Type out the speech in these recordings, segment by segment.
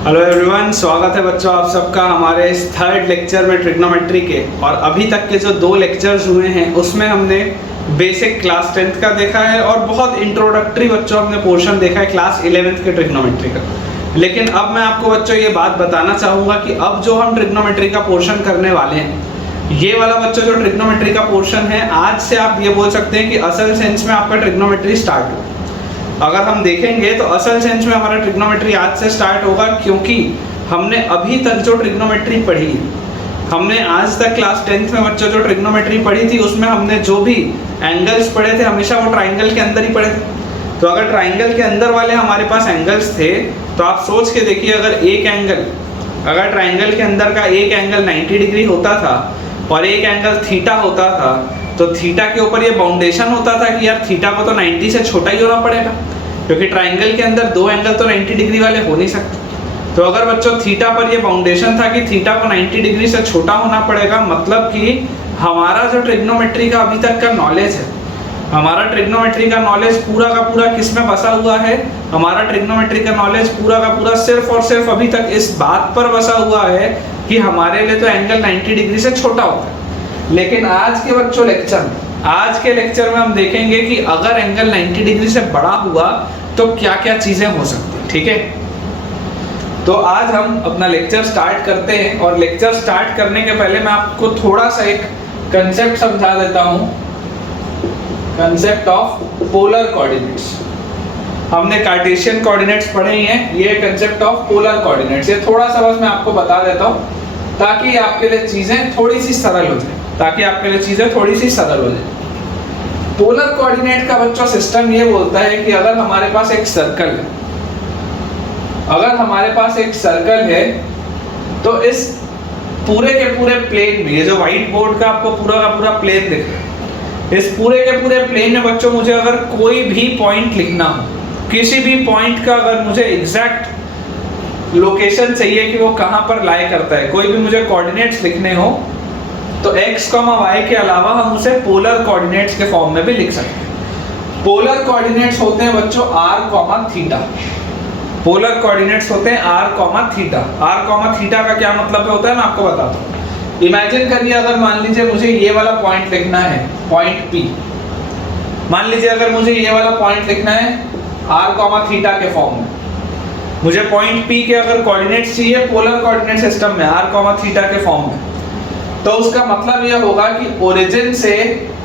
Hello everyone, स्वागत है बच्चों आप सबका हमारे इस थर्ड लेक्चर में ट्रिग्नोमेट्री के। और अभी तक के जो 2 लेक्चर्स हुए हैं उसमें हमने बेसिक क्लास 10th का देखा है और बहुत इंट्रोडक्टरी बच्चों हमने पोर्शन देखा है क्लास 11th के ट्रिग्नोमेट्री का। लेकिन अब मैं आपको बच्चों ये बात बताना चाहूँगा कि अब जो हम ट्रिग्नोमेट्री का पोर्शन करने वाले हैं, ये वाला बच्चों जो ट्रिग्नोमेट्री का पोर्शन है, आज से आप ये बोल सकते हैं कि असल सेंस में आपका ट्रिग्नोमेट्री स्टार्ट हो। अगर हम देखेंगे तो असल सेंस में हमारा ट्रिग्नोमेट्री आज से स्टार्ट होगा, क्योंकि हमने अभी तक जो ट्रिग्नोमेट्री पढ़ी, हमने आज तक क्लास 10th में बच्चों जो ट्रिग्नोमेट्री पढ़ी थी उसमें हमने जो भी एंगल्स पढ़े थे हमेशा वो ट्राइंगल के अंदर ही पढ़े थे। तो अगर ट्राइंगल के अंदर वाले हमारे पास एंगल्स थे तो आप सोच के देखिए, अगर ट्राइंगल के अंदर का एक एंगल 90 डिग्री होता था और एक एंगल थीटा होता था, तो थीटा के ऊपर ये बाउंडेशन होता था कि यार थीटा को तो 90 से छोटा ही होना पड़ेगा, क्योंकि ट्राइंगल के अंदर 2 एंगल तो 90 डिग्री वाले हो नहीं सकते। तो अगर बच्चों थीटा पर ये बाउंडेशन था कि थीटा को 90 डिग्री से छोटा होना पड़ेगा, मतलब कि हमारा जो ट्रिग्नोमेट्री का अभी तक का नॉलेज है, हमारा ट्रिग्नोमेट्री का नॉलेज पूरा का पूरा किस में बसा हुआ है? हमारा ट्रिग्नोमेट्री का नॉलेज पूरा का पूरा सिर्फ और सिर्फ अभी तक इस बात पर बसा हुआ है कि हमारे लिए तो एंगल 90 डिग्री से छोटा होता है। लेकिन आज के बच्चों आज के लेक्चर में हम देखेंगे कि अगर एंगल 90 डिग्री से बड़ा हुआ तो क्या क्या चीजें हो सकती हैं। ठीक है, तो आज हम अपना लेक्चर स्टार्ट करते हैं। और लेक्चर स्टार्ट करने के पहले मैं आपको थोड़ा सा एक कंसेप्ट समझा देता हूं, कंसेप्ट ऑफ पोलर कोऑर्डिनेट्स। हमने कार्टेशियन कोऑर्डिनेट्स पढ़े ही हैं, ये कंसेप्ट ऑफ पोलर कोऑर्डिनेट्स, ये थोड़ा सा बस मैं आपको बता देता हूं ताकि आपके लिए चीजें थोड़ी सी सरल हो जाए, पोलर कोऑर्डिनेट का बच्चों सिस्टम ये बोलता है कि अगर हमारे पास एक सर्कल है, तो इस पूरे के पूरे प्लेन में, ये जो व्हाइट बोर्ड का आपको पूरा का पूरा प्लेन दिख रहा है, इस पूरे के पूरे प्लेन में बच्चों मुझे अगर कोई भी पॉइंट लिखना हो, किसी भी पॉइंट का अगर मुझे एग्जैक्ट लोकेशन चाहिए कि वो कहां पर लाई करता है, कोई भी मुझे कोऑर्डिनेट्स लिखने हो, तो x, y के अलावा हम उसे पोलर कोऑर्डिनेट्स के फॉर्म में भी लिख सकते हैं। पोलर कोऑर्डिनेट्स होते हैं बच्चों r, थीटा। पोलर कोऑर्डिनेट्स होते हैं r, थीटा। r, थीटा का क्या मतलब होता है मैं आपको बताता हूँ। इमेजिन करिए, अगर मान लीजिए मुझे ये वाला पॉइंट लिखना है, पॉइंट P। मान लीजिए अगर मुझे ये वाला पॉइंट लिखना है r, थीटा के फॉर्म में, मुझे पॉइंट P के अगर कोऑर्डिनेट्स चाहिए पोलर कोऑर्डिनेट सिस्टम में r, थीटा के फॉर्म में, तो उसका मतलब यह होगा कि ओरिजिन से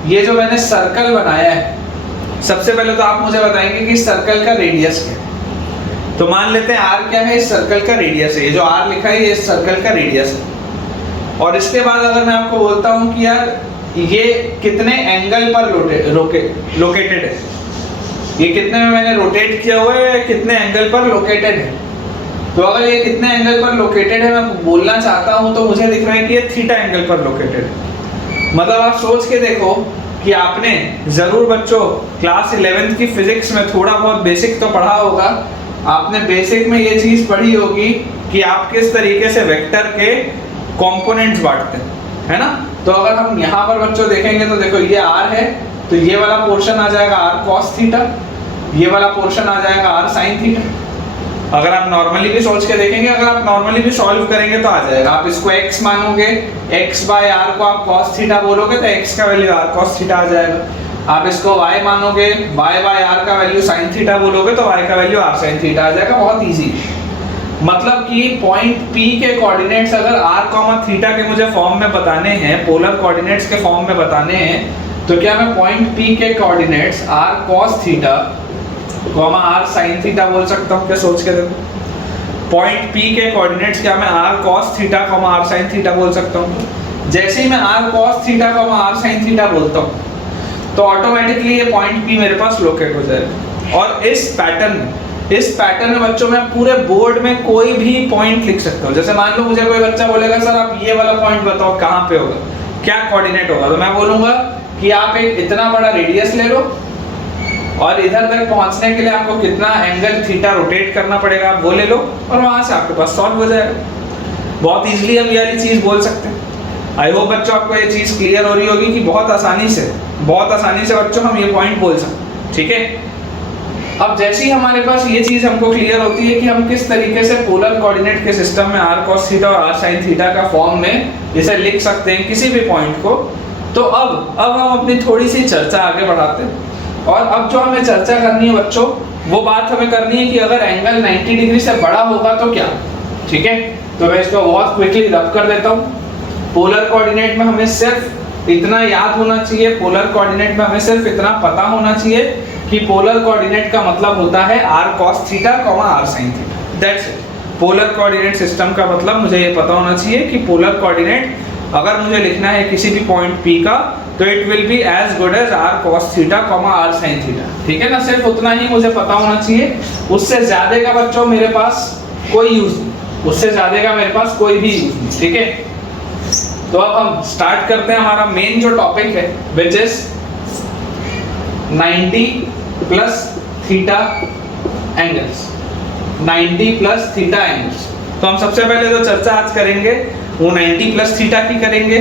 ये जो मैंने सर्कल बनाया है, सबसे पहले तो आप मुझे बताएंगे कि सर्कल का रेडियस क्या है। तो मान लेते हैं r क्या है, इस सर्कल का रेडियस है, ये जो r लिखा है ये इस सर्कल का रेडियस है। और इसके बाद अगर मैं आपको बोलता हूं कि यार ये कितने एंगल पर लोकेटेड है, ये कितने में मैंने रोटेट किया हुआ है, कितने एंगल पर लोकेटेड है, तो अगर ये कितने एंगल पर लोकेटेड है मैं बोलना चाहता हूं, तो मुझे दिख रहा है कि ये थीटा एंगल पर लोकेटेड है। मतलब आप सोच के देखो कि आपने जरूर बच्चों क्लास 11th की फिजिक्स में थोड़ा बहुत बेसिक तो पढ़ा होगा, आपने बेसिक में ये चीज पढ़ी होगी कि आप किस तरीके से वेक्टर के कंपोनेंट्स बांटते हैं, है ना। तो अगर हम यहाँ पर बच्चों देखेंगे तो देखो ये r है, तो ये वाला पोर्शन आ जाएगा r cos थीटा, ये वाला पोर्शन आ जाएगा r sin थीटा। अगर आप नॉर्मली भी सोच के देखेंगे, अगर आप नॉर्मली भी सॉल्व करेंगे तो आ जाएगा। आप इसको x मानोगे, x बाय r को आप cos थीटा बोलोगे तो x का वैल्यू r cos थीटा आ जाएगा। आप इसको y मानोगे, y बाय r का वैल्यू sin थीटा बोलोगे तो y का वैल्यू r sin थीटा आ जाएगा। बहुत इजी। मतलब कि पॉइंट P के कोऑर्डिनेट्स अगर r, थीटा के मुझे फॉर्म में बताने हैं, पोलर कोऑर्डिनेट्स के फॉर्म में बताने हैं, तो क्या मैं पॉइंट P के coordinates r cos theta, r sin theta बोल सकता हूँ क्या? सोच के देखो, पॉइंट P के कोऑर्डिनेट्स क्या मैं r cos theta, r sin theta बोल सकता हूँ। जैसे ही मैं r cos theta, r sin theta बोलता हूँ तो ऑटोमेटिकली ये पॉइंट P मेरे पास लोकेट हो जाएगा। और इस पैटर्न में बच्चों मैं पूरे बोर्ड में कोई भी पॉइंट लिख सकता हूँ। जैसे मान लो मुझे कोई बच्चा बोलेगा सर आप ये वाला पॉइंट बताओ कहाँ पे होगा, क्या कोऑर्डिनेट होगा, तो मैं बोलूंगा कि आप एक इतना बड़ा रेडियस ले लो और इधर तक पहुंचने के लिए आपको कितना एंगल थीटा रोटेट करना पड़ेगा आप वो ले लो, और वहां से आपके पास सॉल्व हो जाएगा। बहुत इजीली हम ये वाली चीज बोल सकते हैं। आई होप बच्चों आपको ये चीज क्लियर हो रही होगी कि बहुत आसानी से बच्चों हम ये पॉइंट बोल सकते हैं। ठीक है, अब जैसे ही हमारे पास ये चीज हमको क्लियर होती है कि हम किस तरीके से पोलर कोऑर्डिनेट के सिस्टम में r cos थीटा और r sin थीटा का फॉर्म में इसे लिख सकते हैं किसी भी पॉइंट को, तो अब हम अपनी थोड़ी सी चर्चा आगे बढ़ाते हैं। और अब जो हमें चर्चा करनी है बच्चों, वो बात हमें करनी है कि अगर एंगल 90 डिग्री से बड़ा होगा तो क्या। ठीक है, तो मैं इसको बहुत क्विकली रब कर देता हूँ। पोलर कोऑर्डिनेट में हमें सिर्फ इतना याद होना चाहिए, पोलर कोऑर्डिनेट में हमें सिर्फ इतना पता होना चाहिए कि पोलर कोऑर्डिनेट का मतलब होता है r cos theta, r sin theta. That's it. Polar coordinate system का मतलब मुझे ये पता होना चाहिए कि पोलर कोऑर्डिनेट अगर मुझे लिखना है किसी भी पॉइंट P का, तो it will be as good as r cos theta, r sin theta. ठीक है ना, सिर्फ उतना ही मुझे पता होना चाहिए। उससे ज्यादा का बच्चों मेरे पास कोई यूज नहीं, उससे ज्यादा का मेरे पास कोई भी यूज नहीं। ठीक है, तो अब हम स्टार्ट करते हैं हमारा मेन जो टॉपिक है, which is 90 plus theta angles. 90 plus theta angles. तो हम सबसे पहले जो चर्चा आज करेंगे वो 90 प्लस थीटा की करेंगे,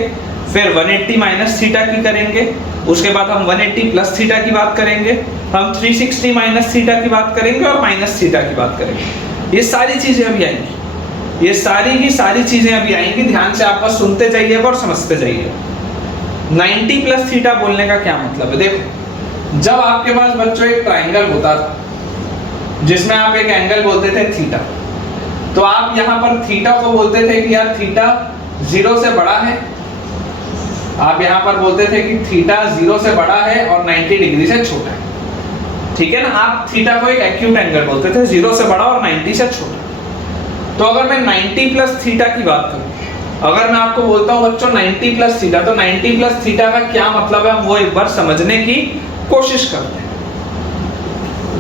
फिर 180 माइनस थीटा की करेंगे, उसके बाद हम 180 प्लस थीटा की बात करेंगे, हम 360 माइनस थीटा की बात करेंगे और माइनस थीटा की बात करेंगे। ये सारी चीजें अभी आएंगी, ये सारी की सारी चीजें अभी आएंगी। ध्यान से आप बस सुनते जाइएगा और समझते जाइएगा। 90 प्लस थीटा बोलने का क्या मतलब है? देखो, जब आपके पास बच्चों एक ट्राइंगल होता था जिसमें आप एक एंगल बोलते थे थीटा, तो आप यहाँ पर थीटा को बोलते थे कि यार थीटा 0 से बड़ा है। आप यहाँ पर बोलते थे कि थीटा 0 से बड़ा है और 90 डिग्री से छोटा है। ठीक है ना, आप थीटा को एक एक्यूट एंगल बोलते थे, 0 से बड़ा और 90 से छोटा। तो अगर मैं 90 प्लस थीटा की बात करूं, अगर मैं आपको बोलता हूं बच्चों 90 प्लस थीटा, तो 90 प्लस थीटा का क्या मतलब है, हम वो एक बार समझने की कोशिश करते हैं।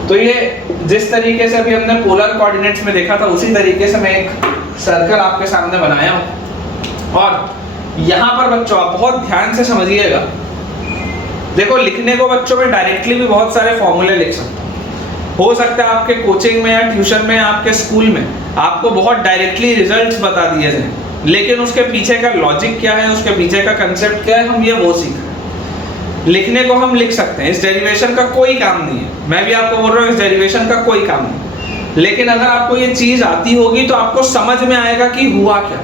तो ये जिस तरीके से अभी हमने पोलर कोऑर्डिनेट्स में देखा था, उसी तरीके से मैं एक सर्कल आपके सामने बनाया हूं। और यहाँ पर बच्चों आप बहुत ध्यान से समझिएगा। देखो, लिखने को बच्चों में डायरेक्टली भी बहुत सारे फॉर्मूले लिख सकता हूं। हो सकता है आपके कोचिंग में या ट्यूशन में या आपके स्कूल में आपको बहुत डायरेक्टली रिजल्ट्स बता दिए जाएं, लेकिन उसके पीछे का लॉजिक क्या है, उसके पीछे का कंसेप्ट क्या है, हम ये वो सीख रहे हैं। लिखने को हम लिख सकते हैं, इस डेरिवेशन का कोई काम नहीं है। मैं भी आपको बोल रहा हूँ इस डेरिवेशन का कोई काम नहीं, लेकिन अगर आपको ये चीज आती होगी तो आपको समझ में आएगा कि हुआ क्या।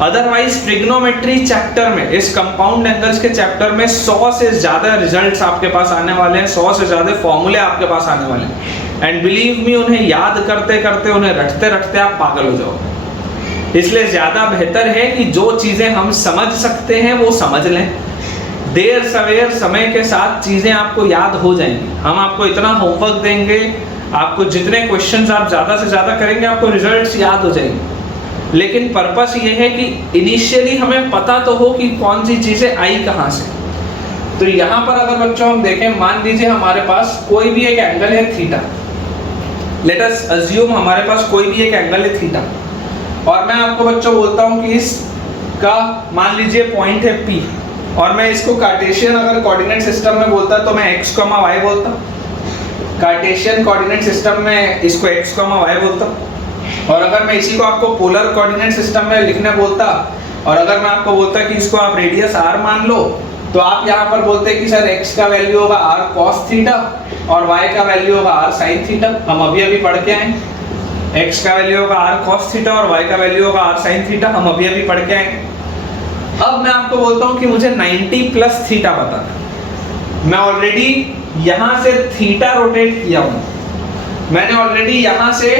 अदरवाइज ट्रिग्नोमेट्री चैप्टर में, इस कंपाउंड एंगल्स के चैप्टर में 100 से ज्यादा रिजल्ट्स आपके पास आने वाले हैं, 100 से ज्यादा फॉर्मूले आपके पास आने वाले हैं। एंड बिलीव मी, उन्हें याद करते करते, उन्हें रटते रटते आप पागल हो जाओगे। इसलिए ज्यादा बेहतर है कि जो चीजें हम समझ सकते हैं वो समझ लें। देर सवेर समय के साथ चीजें आपको याद हो जाएंगी। हम आपको इतना होमवर्क देंगे, आपको जितने क्वेश्चंस आप ज्यादा से ज्यादा करेंगे आपको रिजल्ट्स याद हो जाएंगे। लेकिन पर्पस ये है कि इनिशियली हमें पता तो हो कि कौन सी चीजें आई कहां से। तो यहाँ पर अगर बच्चों हम देखें, मान लीजिए हमारे पास कोई भी एक एंगल है थीटा। लेट अस अज्यूम हमारे पास कोई भी एक एंगल है थीटा, और मैं आपको बच्चों बोलता हूँ कि इसका मान लीजिए पॉइंट है P, और मैं इसको कार्टेशियन अगर कोऑर्डिनेट सिस्टम में बोलता तो मैं x, y बोलता। कार्टेशियन कोऑर्डिनेट सिस्टम में इसको x, y बोलता। और अगर मैं इसी को आपको पोलर कोऑर्डिनेट सिस्टम में लिखने बोलता, और अगर मैं आपको बोलता कि इसको आप रेडियस r मान लो, तो आप यहाँ पर बोलते कि सर x का वैल्यू होगा r cos थीटा और y का वैल्यू होगा r sin थीटा। हम अभी पढ़ के आए, x का वैल्यू होगा r cos थीटा और y का वैल्यू होगा r sin थीटा। हम अभी पढ़ के आए। अब मैं आपको बोलता हूं कि मुझे 90 प्लस थीटा पता है। मैं ऑलरेडी यहां से थीटा रोटेट किया हूं, मैंने ऑलरेडी यहां से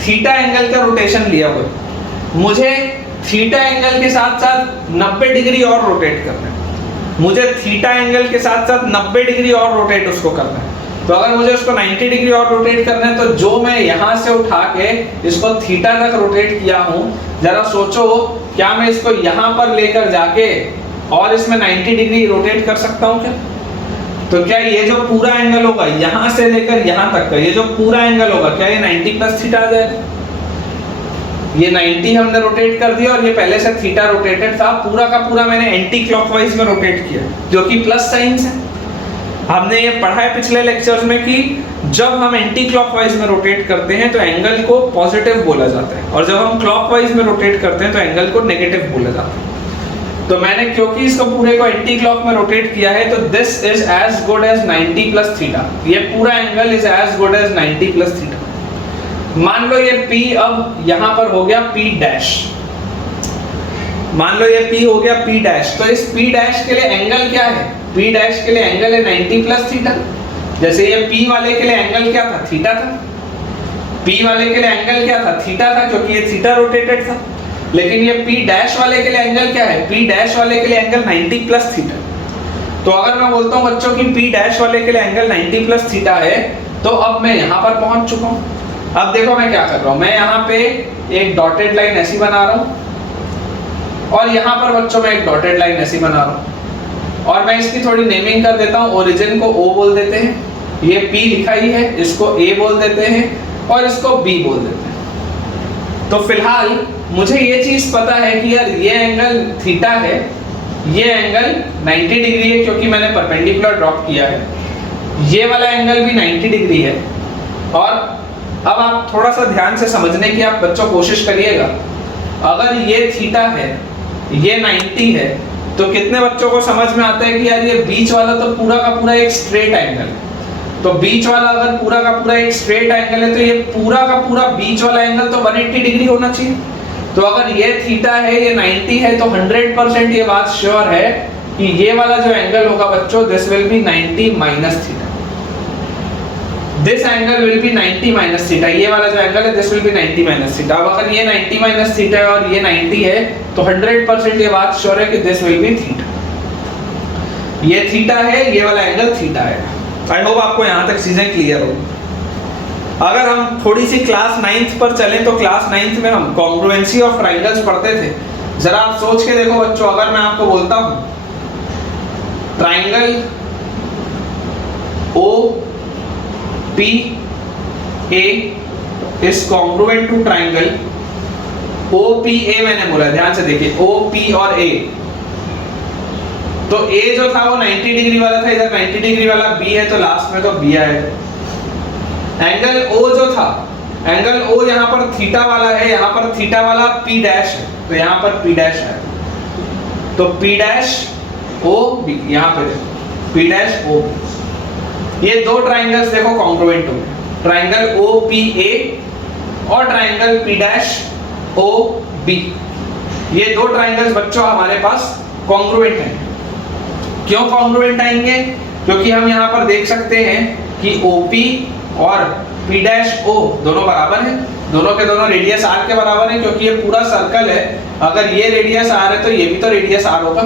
थीटा एंगल का रोटेशन लिया हुआ। मुझे थीटा एंगल के साथ साथ 90 डिग्री और रोटेट करना है। मुझे थीटा एंगल के साथ साथ 90 डिग्री और रोटेट उसको करना है। तो अगर मुझे उसको 90 डिग्री और रोटेट करना है, तो जो मैं यहाँ से उठा के इसको थीटा तक रोटेट किया हूँ, जरा सोचो क्या मैं इसको यहाँ पर लेकर जाके और इसमें 90 डिग्री रोटेट कर सकता हूँ क्या? तो क्या ये जो पूरा एंगल होगा यहाँ से लेकर यहाँ तक का, ये जो पूरा एंगल होगा, क्या ये 90 प्लस थीटा आ जाएगा? ये 90 हमने रोटेट कर दिया और ये पहले से थीटा रोटेटेड था, पूरा का पूरा मैंने एंटी क्लॉकवाइज में रोटेट किया, जो कि प्लस साइन से। हमने ये पढ़ा है पिछले लेक्चर्स में कि जब हम एंटी क्लॉकवाइज में रोटेट करते हैं तो एंगल को पॉजिटिव बोला जाता है, और जब हम क्लॉकवाइज में रोटेट करते हैं तो एंगल को नेगेटिव बोला जाता है। तो मैंने क्योंकि इसको पूरे को एंटी क्लॉक में रोटेट किया है, तो this is as good as 90 plus theta. ये पूरा angle is as good as 90 plus theta. मान लो ये P अब यहां पर हो गया P डैश, मान लो ये P हो गया P डैश, तो इस P डैश के लिए एंगल क्या है? P डैश के लिए एंगल है 90 प्लस थीटा। जैसे ये P वाले के लिए एंगल क्या था? थीटा था। P वाले के लिए एंगल क्या था? थीटा था, क्योंकि ये थीटा रोटेटेड था। लेकिन ये P डैश वाले के लिए एंगल क्या है? P डैश वाले के लिए एंगल 90 प्लस थीटा। तो अगर मैं बोलता हूँ बच्चों की P डैश वाले के लिए एंगल 90 प्लस थीटा है, तो अब मैं यहाँ पर पहुंच चुका हूँ। अब देखो मैं क्या कर रहा हूँ, मैं यहाँ पे एक डॉटेड लाइन ऐसी बना रहा हूँ, और यहाँ पर बच्चों मैं एक डॉटेड लाइन ऐसी बना रहा हूँ, और मैं इसकी थोड़ी नेमिंग कर देता हूँ। ओरिजिन को O बोल देते हैं, ये P लिखा ही है, इसको A बोल देते हैं, और इसको B बोल देते हैं। तो फिलहाल मुझे ये चीज पता है कि यार ये एंगल थीटा है, ये एंगल 90 डिग्री है क्योंकि मैंने परपेंडिकुलर ड्रॉप किया है, ये वाला एंगल भी 90 डिग्री है। और अब आप थोड़ा सा ध्यान से समझने की आप बच्चों कोशिश करिएगा, अगर ये थीटा है, ये 90 है, तो कितने बच्चों को समझ में आता है कि यार ये बीच वाला तो पूरा का पूरा एक स्ट्रेट एंगल है। तो बीच वाला अगर पूरा का पूरा एक स्ट्रेट एंगल है, तो ये पूरा का पूरा बीच वाला एंगल तो 180 डिग्री होना चाहिए। तो अगर ये थीटा है, ये 90 है, तो 100% ये बात श्योर है कि ये वाला जो एंगल होगा बच्चों, this will B 90 minus theta. This angle will be 90 minus theta. ये वाला जो एंगल है, this will B 90 minus theta. अब अगर ये 90 माइनस थीटा है और ये 90 है, तो 100% ये बात श्योर है कि दिस विल बी थीटा। ये थीटा है, ये वाला एंगल थीटा है। आई होप आपको यहाँ तक चीजें क्लियर हो। अगर हम थोड़ी सी क्लास 9th पर चलें, तो क्लास 9th में हम कॉन्ग्रुएंसी ऑफ ट्राइंगल्स पढ़ते थे। जरा आप सोच के देखो बच्चों, अगर मैं आपको बोलता हूं triangle O P A is congruent to triangle O P A, मैंने बोला ध्यान से देखिए, ओ पी और ए। तो A जो था वो 90 डिग्री वाला था, इधर 90 डिग्री वाला B है, तो लास्ट में तो B आएगा। एंगल O जो था, एंगल O यहाँ पर थीटा वाला है, यहाँ पर थीटा वाला P डैश है, तो यहाँ पर P डैश है। तो P डैश O B, यहाँ पे देखो P डैश O, ये दो ट्राइंगल्स देखो कॉन्ग्रुएंट हो गए, ट्राइंगल O P A और triangle P dash O B। ये दो ट्राइंगल्स बच्चों हमारे पास कॉन्ग्रुएंट हैं। क्यों कॉन्ग्रुएंट आएंगे? क्योंकि हम यहाँ पर देख सकते हैं कि OP और P डैश O दोनों बराबर हैं, दोनों के दोनों रेडियस R के बराबर हैं, क्योंकि ये पूरा सर्कल है। अगर ये रेडियस R है तो ये भी तो रेडियस R होगा।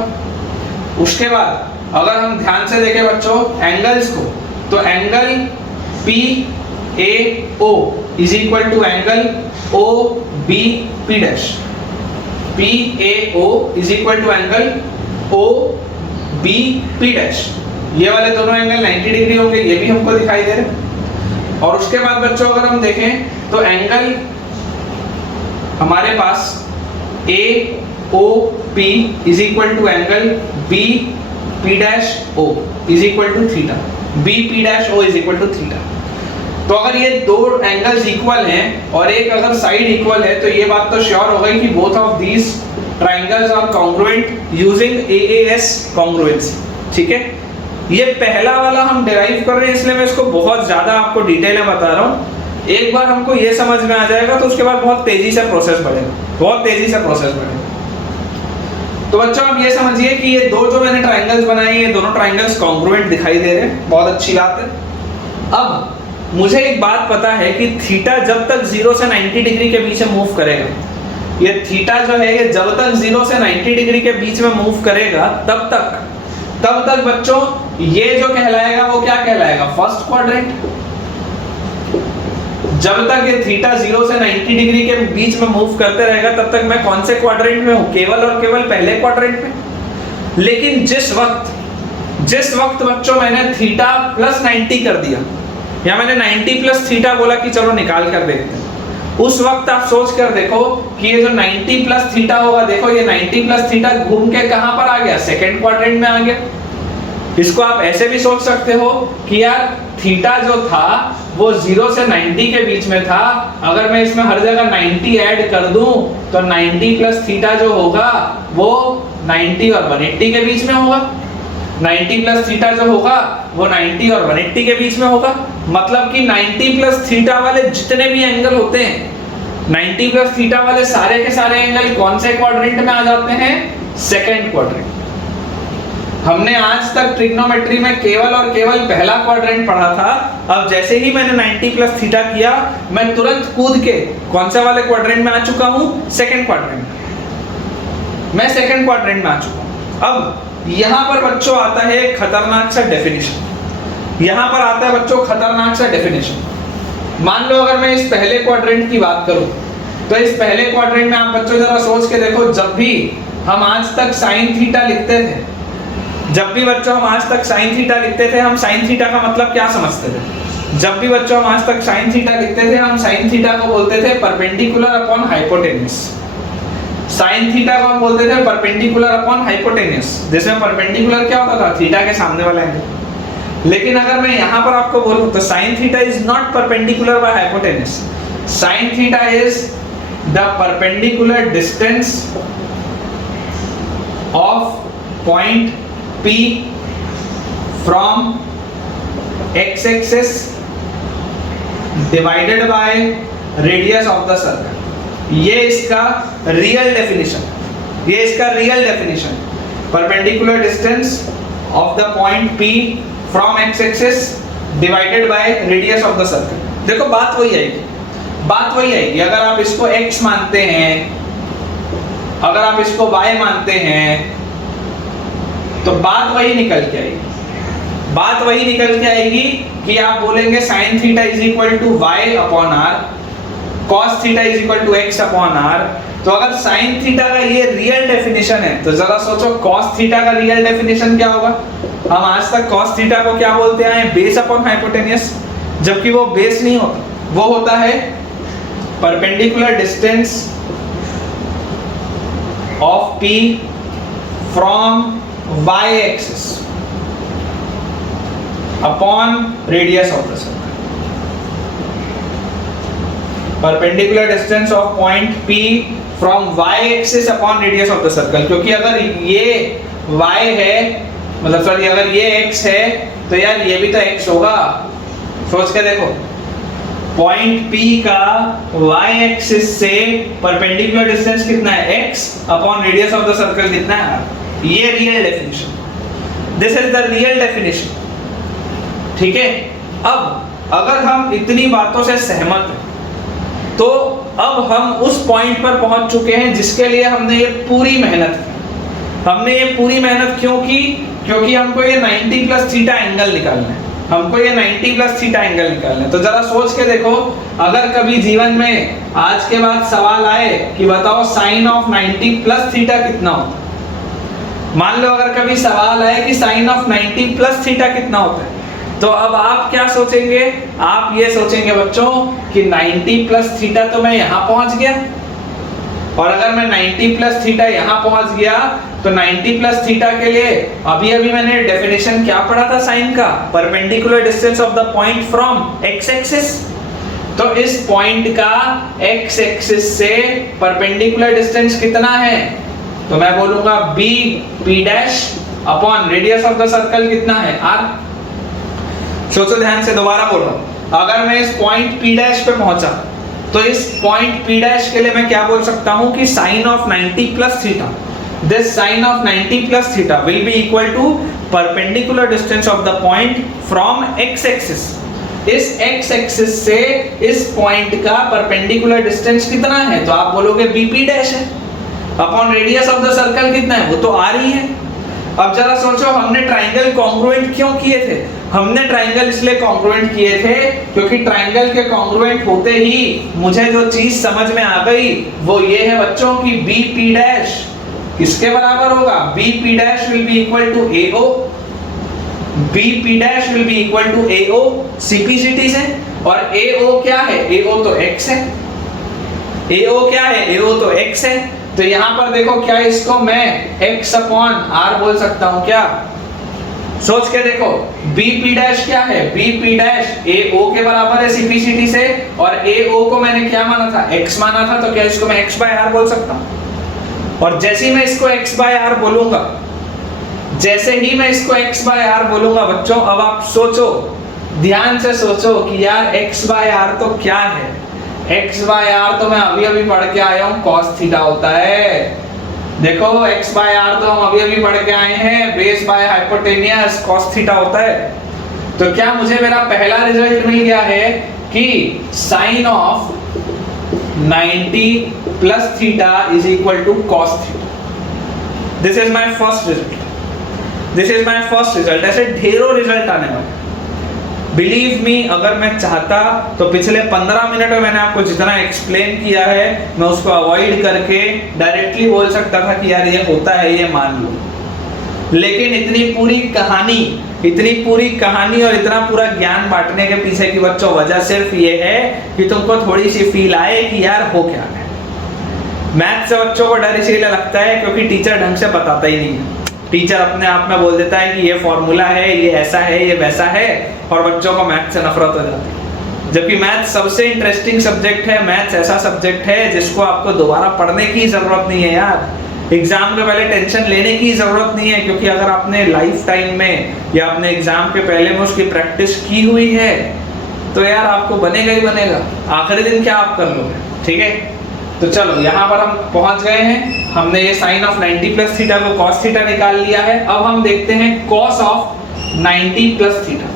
उसके बाद अगर हम ध्यान से देखें बच्चों एंगल्स को, तो angle PAO is equal to angle OBP dash. PAO is equal to angle OBP dash. ये वाले दोनों एंगल 90 डिग्री होंगे, ये भी हमको दिखाई दे रहे हैं। और उसके बाद बच्चों अगर हम देखें तो एंगल हमारे पास AOP is equal to angle BP dash O is equal to theta. BP dash O is equal to theta. तो अगर ये दो एंगल्स इक्वल हैं और एक अगर साइड इक्वल है, तो ये बात तो श्योर हो गई कि both of these triangles are congruent using AAS congruency. ठीक है, ये पहला वाला हम डिराइव कर रहे हैं, इसलिए मैं इसको बहुत ज्यादा आपको डिटेल में बता रहा हूँ। एक बार हमको ये समझ में आ जाएगा तो उसके बाद बहुत तेजी से प्रोसेस बढ़ेगा, बहुत तेजी से प्रोसेस बढ़ेगा। तो बच्चों आप ये समझिए कि ये दो जो मैंने ट्राइंगल्स बनाए हैं, ये दोनों ट्राइंगल्स कॉन्ग्रुएंट दिखाई दे रहे हैं, बहुत अच्छी बात है। अब मुझे एक बात पता है कि थीटा जब तक 0 से 90 डिग्री के बीच में मूव करेगा, ये थीटा जो है ये जब तक 0 से 90 डिग्री के बीच में मूव करेगा, तब तक बच्चों ये जो कहलाएगा वो क्या कहलाएगा? First quadrant. जब तक ये थीटा 0 से 90 डिग्री के बीच में मूव करते रहेगा, तब तक मैं कौन से क्वाड्रेंट में हूं? केवल और केवल पहले क्वाड्रेंट में। लेकिन जिस वक्त बच्चों मैंने थीटा प्लस 90 कर दिया, या मैंने 90 प्लस थीटा बोला कि चलो निकाल कर देखते हैं, उस वक्त आप सोच कर देखो कि ये जो 90 प्लस थीटा होगा, देखो ये 90 प्लस थीटा घूम के कहां पर आ गया? सेकंड क्वाड्रेंट में आ गया। इसको आप ऐसे भी सोच सकते हो कि यार थीटा जो था वो 0 से 90 के बीच में था। अगर मैं इसमें हर जगह 90 ऐड कर दूं तो 90 प्लस थीटा जो होगा वो 90 और 180 के बीच में होगा। 90 प्लस थीटा जो होगा वो 90 और 180 के बीच में होगा। मतलब कि 90 प्लस थीटा वाले जितने भी एंगल होते हैं, 90 प्लस थीटा वाले सारे के सारे एंगल कौन से क्वाड्रेंट में आ जाते हैं? Second quadrant. हमने आज तक ट्रिग्नोमेट्री में केवल और केवल पहला क्वाड्रेंट पढ़ा था। अब जैसे ही मैंने 90 प्लस थीटा किया, मैं तुरंत कूद के कौन से वाले क्वाड्रेंट में आ चुका हूं? Second quadrant. मैं सेकंड क्वाड्रेंट में आ चुका हूं। अब यहां पर बच्चों आता है खतरनाक सा डेफिनेशन। यहां पर आता है बच्चों खतरनाक सा डेफिनेशन। मान लो अगर मैं इस पहले क्वाड्रेंट की बात करूं, तो इस पहले क्वाड्रेंट में आप बच्चों जरा सोच के देखो, जब भी हम आज तक साइन थीटा लिखते थे, जब भी बच्चों हम आज तक साइन थीटा लिखते थे, हम साइन थीटा का मतलब क्या समझते थे? जब भी बच्चों हम आज तक साइन थीटा लिखते थे, हम साइन थीटा को बोलते थे perpendicular upon hypotenuse. Sine theta को हम बोलते थे परपेंडिकुलर अपॉन हाइपोटेन्यूज, जिसमें परपेंडिकुलर क्या होता था? थीटा के सामने वाला एंगल। लेकिन अगर मैं यहां पर आपको बोलूं तो sine theta is not perpendicular by hypotenuse. Sign theta is the perpendicular distance of point P from x axis divided by radius of the circle। ये इसका रियल डेफिनेशन, ये इसका real definition. Perpendicular distance of the point P from x axis divided by radius of the circle। देखो बात वही आएगी, बात वही आएगी। अगर आप इसको x मानते हैं, अगर आप इसको y मानते हैं, तो बात वही निकल के आएगी। बात वही निकल के आएगी कि आप बोलेंगे sine theta is equal to y upon r, cos theta is equal to x upon r. तो अगर साइन थीटा का ये रियल डेफिनेशन है, तो जरा सोचो कॉस थीटा का रियल डेफिनेशन क्या होगा? हम आज तक कॉस थीटा को क्या बोलते आए? Base upon hypotenuse. जबकि वो बेस नहीं होता, वो होता है perpendicular distance of P from y axis upon radius of the circle। perpendicular distance of point P from y axis upon radius of the circle। क्योंकि अगर ये y है, मतलब सॉरी अगर ये x है, तो यार ये भी तो x होगा। सोच के देखो, पॉइंट P का y axis से परपेंडिकुलर डिस्टेंस कितना है? x upon radius of the circle कितना है? ये real definition, this is the real definition. ठीक है, अब अगर हम इतनी बातों से सहमत हैं, तो अब हम उस पॉइंट पर पहुंच चुके हैं जिसके लिए हमने ये पूरी मेहनत की। हमने ये पूरी मेहनत क्यों की? क्योंकि हमको ये 90 प्लस थीटा एंगल निकालना है। हमको ये 90 प्लस थीटा एंगल निकालना है। तो जरा सोच के देखो, अगर कभी जीवन में आज के बाद सवाल आए कि बताओ साइन ऑफ 90 प्लस थीटा कितना होता है, मान लो अगर कभी सवाल आए कि साइन ऑफ 90 प्लस थीटा कितना होता है, तो अब आप क्या सोचेंगे? आप ये सोचेंगे बच्चों कि 90 प्लस थीटा तो मैं यहां पहुंच गया, और अगर मैं 90 प्लस थीटा यहां पहुंच गया, तो 90 प्लस थीटा के लिए अभी अभी मैंने डेफिनेशन क्या पढ़ा था साइन का? Perpendicular distance of the point from x axis. तो इस पॉइंट का एक्स एक्सिस से परपेंडिकुलर डिस्टेंस कितना है? तो मैं बोलूंगा b p dash upon radius of the circle कितना है? r। सोचो ध्यान से, दोबारा बोल रहा हूं। अगर मैं इस पॉइंट p डैश पे पहुंचा, तो इस पॉइंट p डैश के लिए मैं क्या बोल सकता हूं कि sine of 90 plus theta, this sine of 90 plus theta will be equal to perpendicular distance of the point from x axis. इस x एक्सिस से इस पॉइंट का परपेंडिकुलर डिस्टेंस कितना है? तो आप बोलोगे bp डैश है, upon radius of the circle कितना है? वो तो r ही है। अब जरा सोचो, हमने ट्राइंगल कॉन्ग्रुएंट क्यों किए थे? हमने ट्राइंगल इसलिए कॉन्ग्रुएंट किए थे क्योंकि ट्राइंगल के कॉन्ग्रुएंट होते ही मुझे जो चीज समझ में आ गई वो ये है बच्चों कि bp डैश किसके बराबर होगा? bp dash will be equal to AO। bp dash will be equal to AO CPCT से, और AO क्या है? AO तो x है। AO क्या है? AO तो x है। तो यहां पर देखो, क्या इसको मैं x अपॉन r बोल सकता हूं क्या? सोच के देखो, बी पी डैश क्या है, बी पी डैश ए ओ के बराबर है सीपीसीटी से, और ए ओ को मैंने क्या माना था, एक्स माना था, तो क्या इसको मैं एक्स बाय आर बोल सकता हूं? और जैसे ही मैं इसको एक्स बाय आर बोलूंगा, जैसे ही मैं इसको x बाय आर बोलूंगा बच्चों, अब आप सोचो, ध्यान से सोचो कि यार x बाय आर तो क्या है। x बाय आर तो मैं अभी अभी पढ़ के आया हूं, cos थीटा होता है। देखो x बाय आर तो हम अभी अभी पढ़ के आए हैं, base by hypotenuse cos theta होता है। तो क्या मुझे मेरा पहला रिजल्ट मिल गया है कि sine of 90 plus theta is equal to cos theta. This is my first result, this is my first result. ऐसे ढेरों रिजल्ट आने वाले। बिलीव मी, अगर मैं चाहता तो पिछले 15 मिनट में मैंने आपको जितना एक्सप्लेन किया है, मैं उसको अवॉइड करके डायरेक्टली बोल सकता था कि यार ये होता है, ये मान लो। लेकिन इतनी पूरी कहानी और इतना पूरा ज्ञान बांटने के पीछे की बच्चों वजह सिर्फ ये है कि तुमको थोड़ी सी फील आए कि यार हो क्या है। मैथ से बच्चों को डर इसीलिए लगता है क्योंकि टीचर ढंग से बताता ही नहीं है। टीचर अपने आप में बोल देता है कि ये फॉर्मूला है, ये ऐसा है, ये वैसा है, और बच्चों को मैथ से नफरत हो जाती है। जबकि मैथ सबसे इंटरेस्टिंग सब्जेक्ट है, मैथ्स ऐसा सब्जेक्ट है जिसको आपको दोबारा पढ़ने की जरूरत नहीं है यार। एग्जाम के पहले टेंशन लेने की जरूरत नहीं है, क्योंकि अगर आपने लाइफ टाइम में या अपने एग्जाम के पहले में उसकी प्रैक्टिस की हुई है तो यार आपको बनेगा ही बनेगा। आखिरी दिन क्या आप कर लोगे, ठीक है। तो चलो यहाँ पर हम पहुंच गए हैं, हमने ये साइन ऑफ 90 प्लस थीटा को cos थीटा निकाल लिया है। अब हम देखते हैं cos ऑफ 90 प्लस थीटा।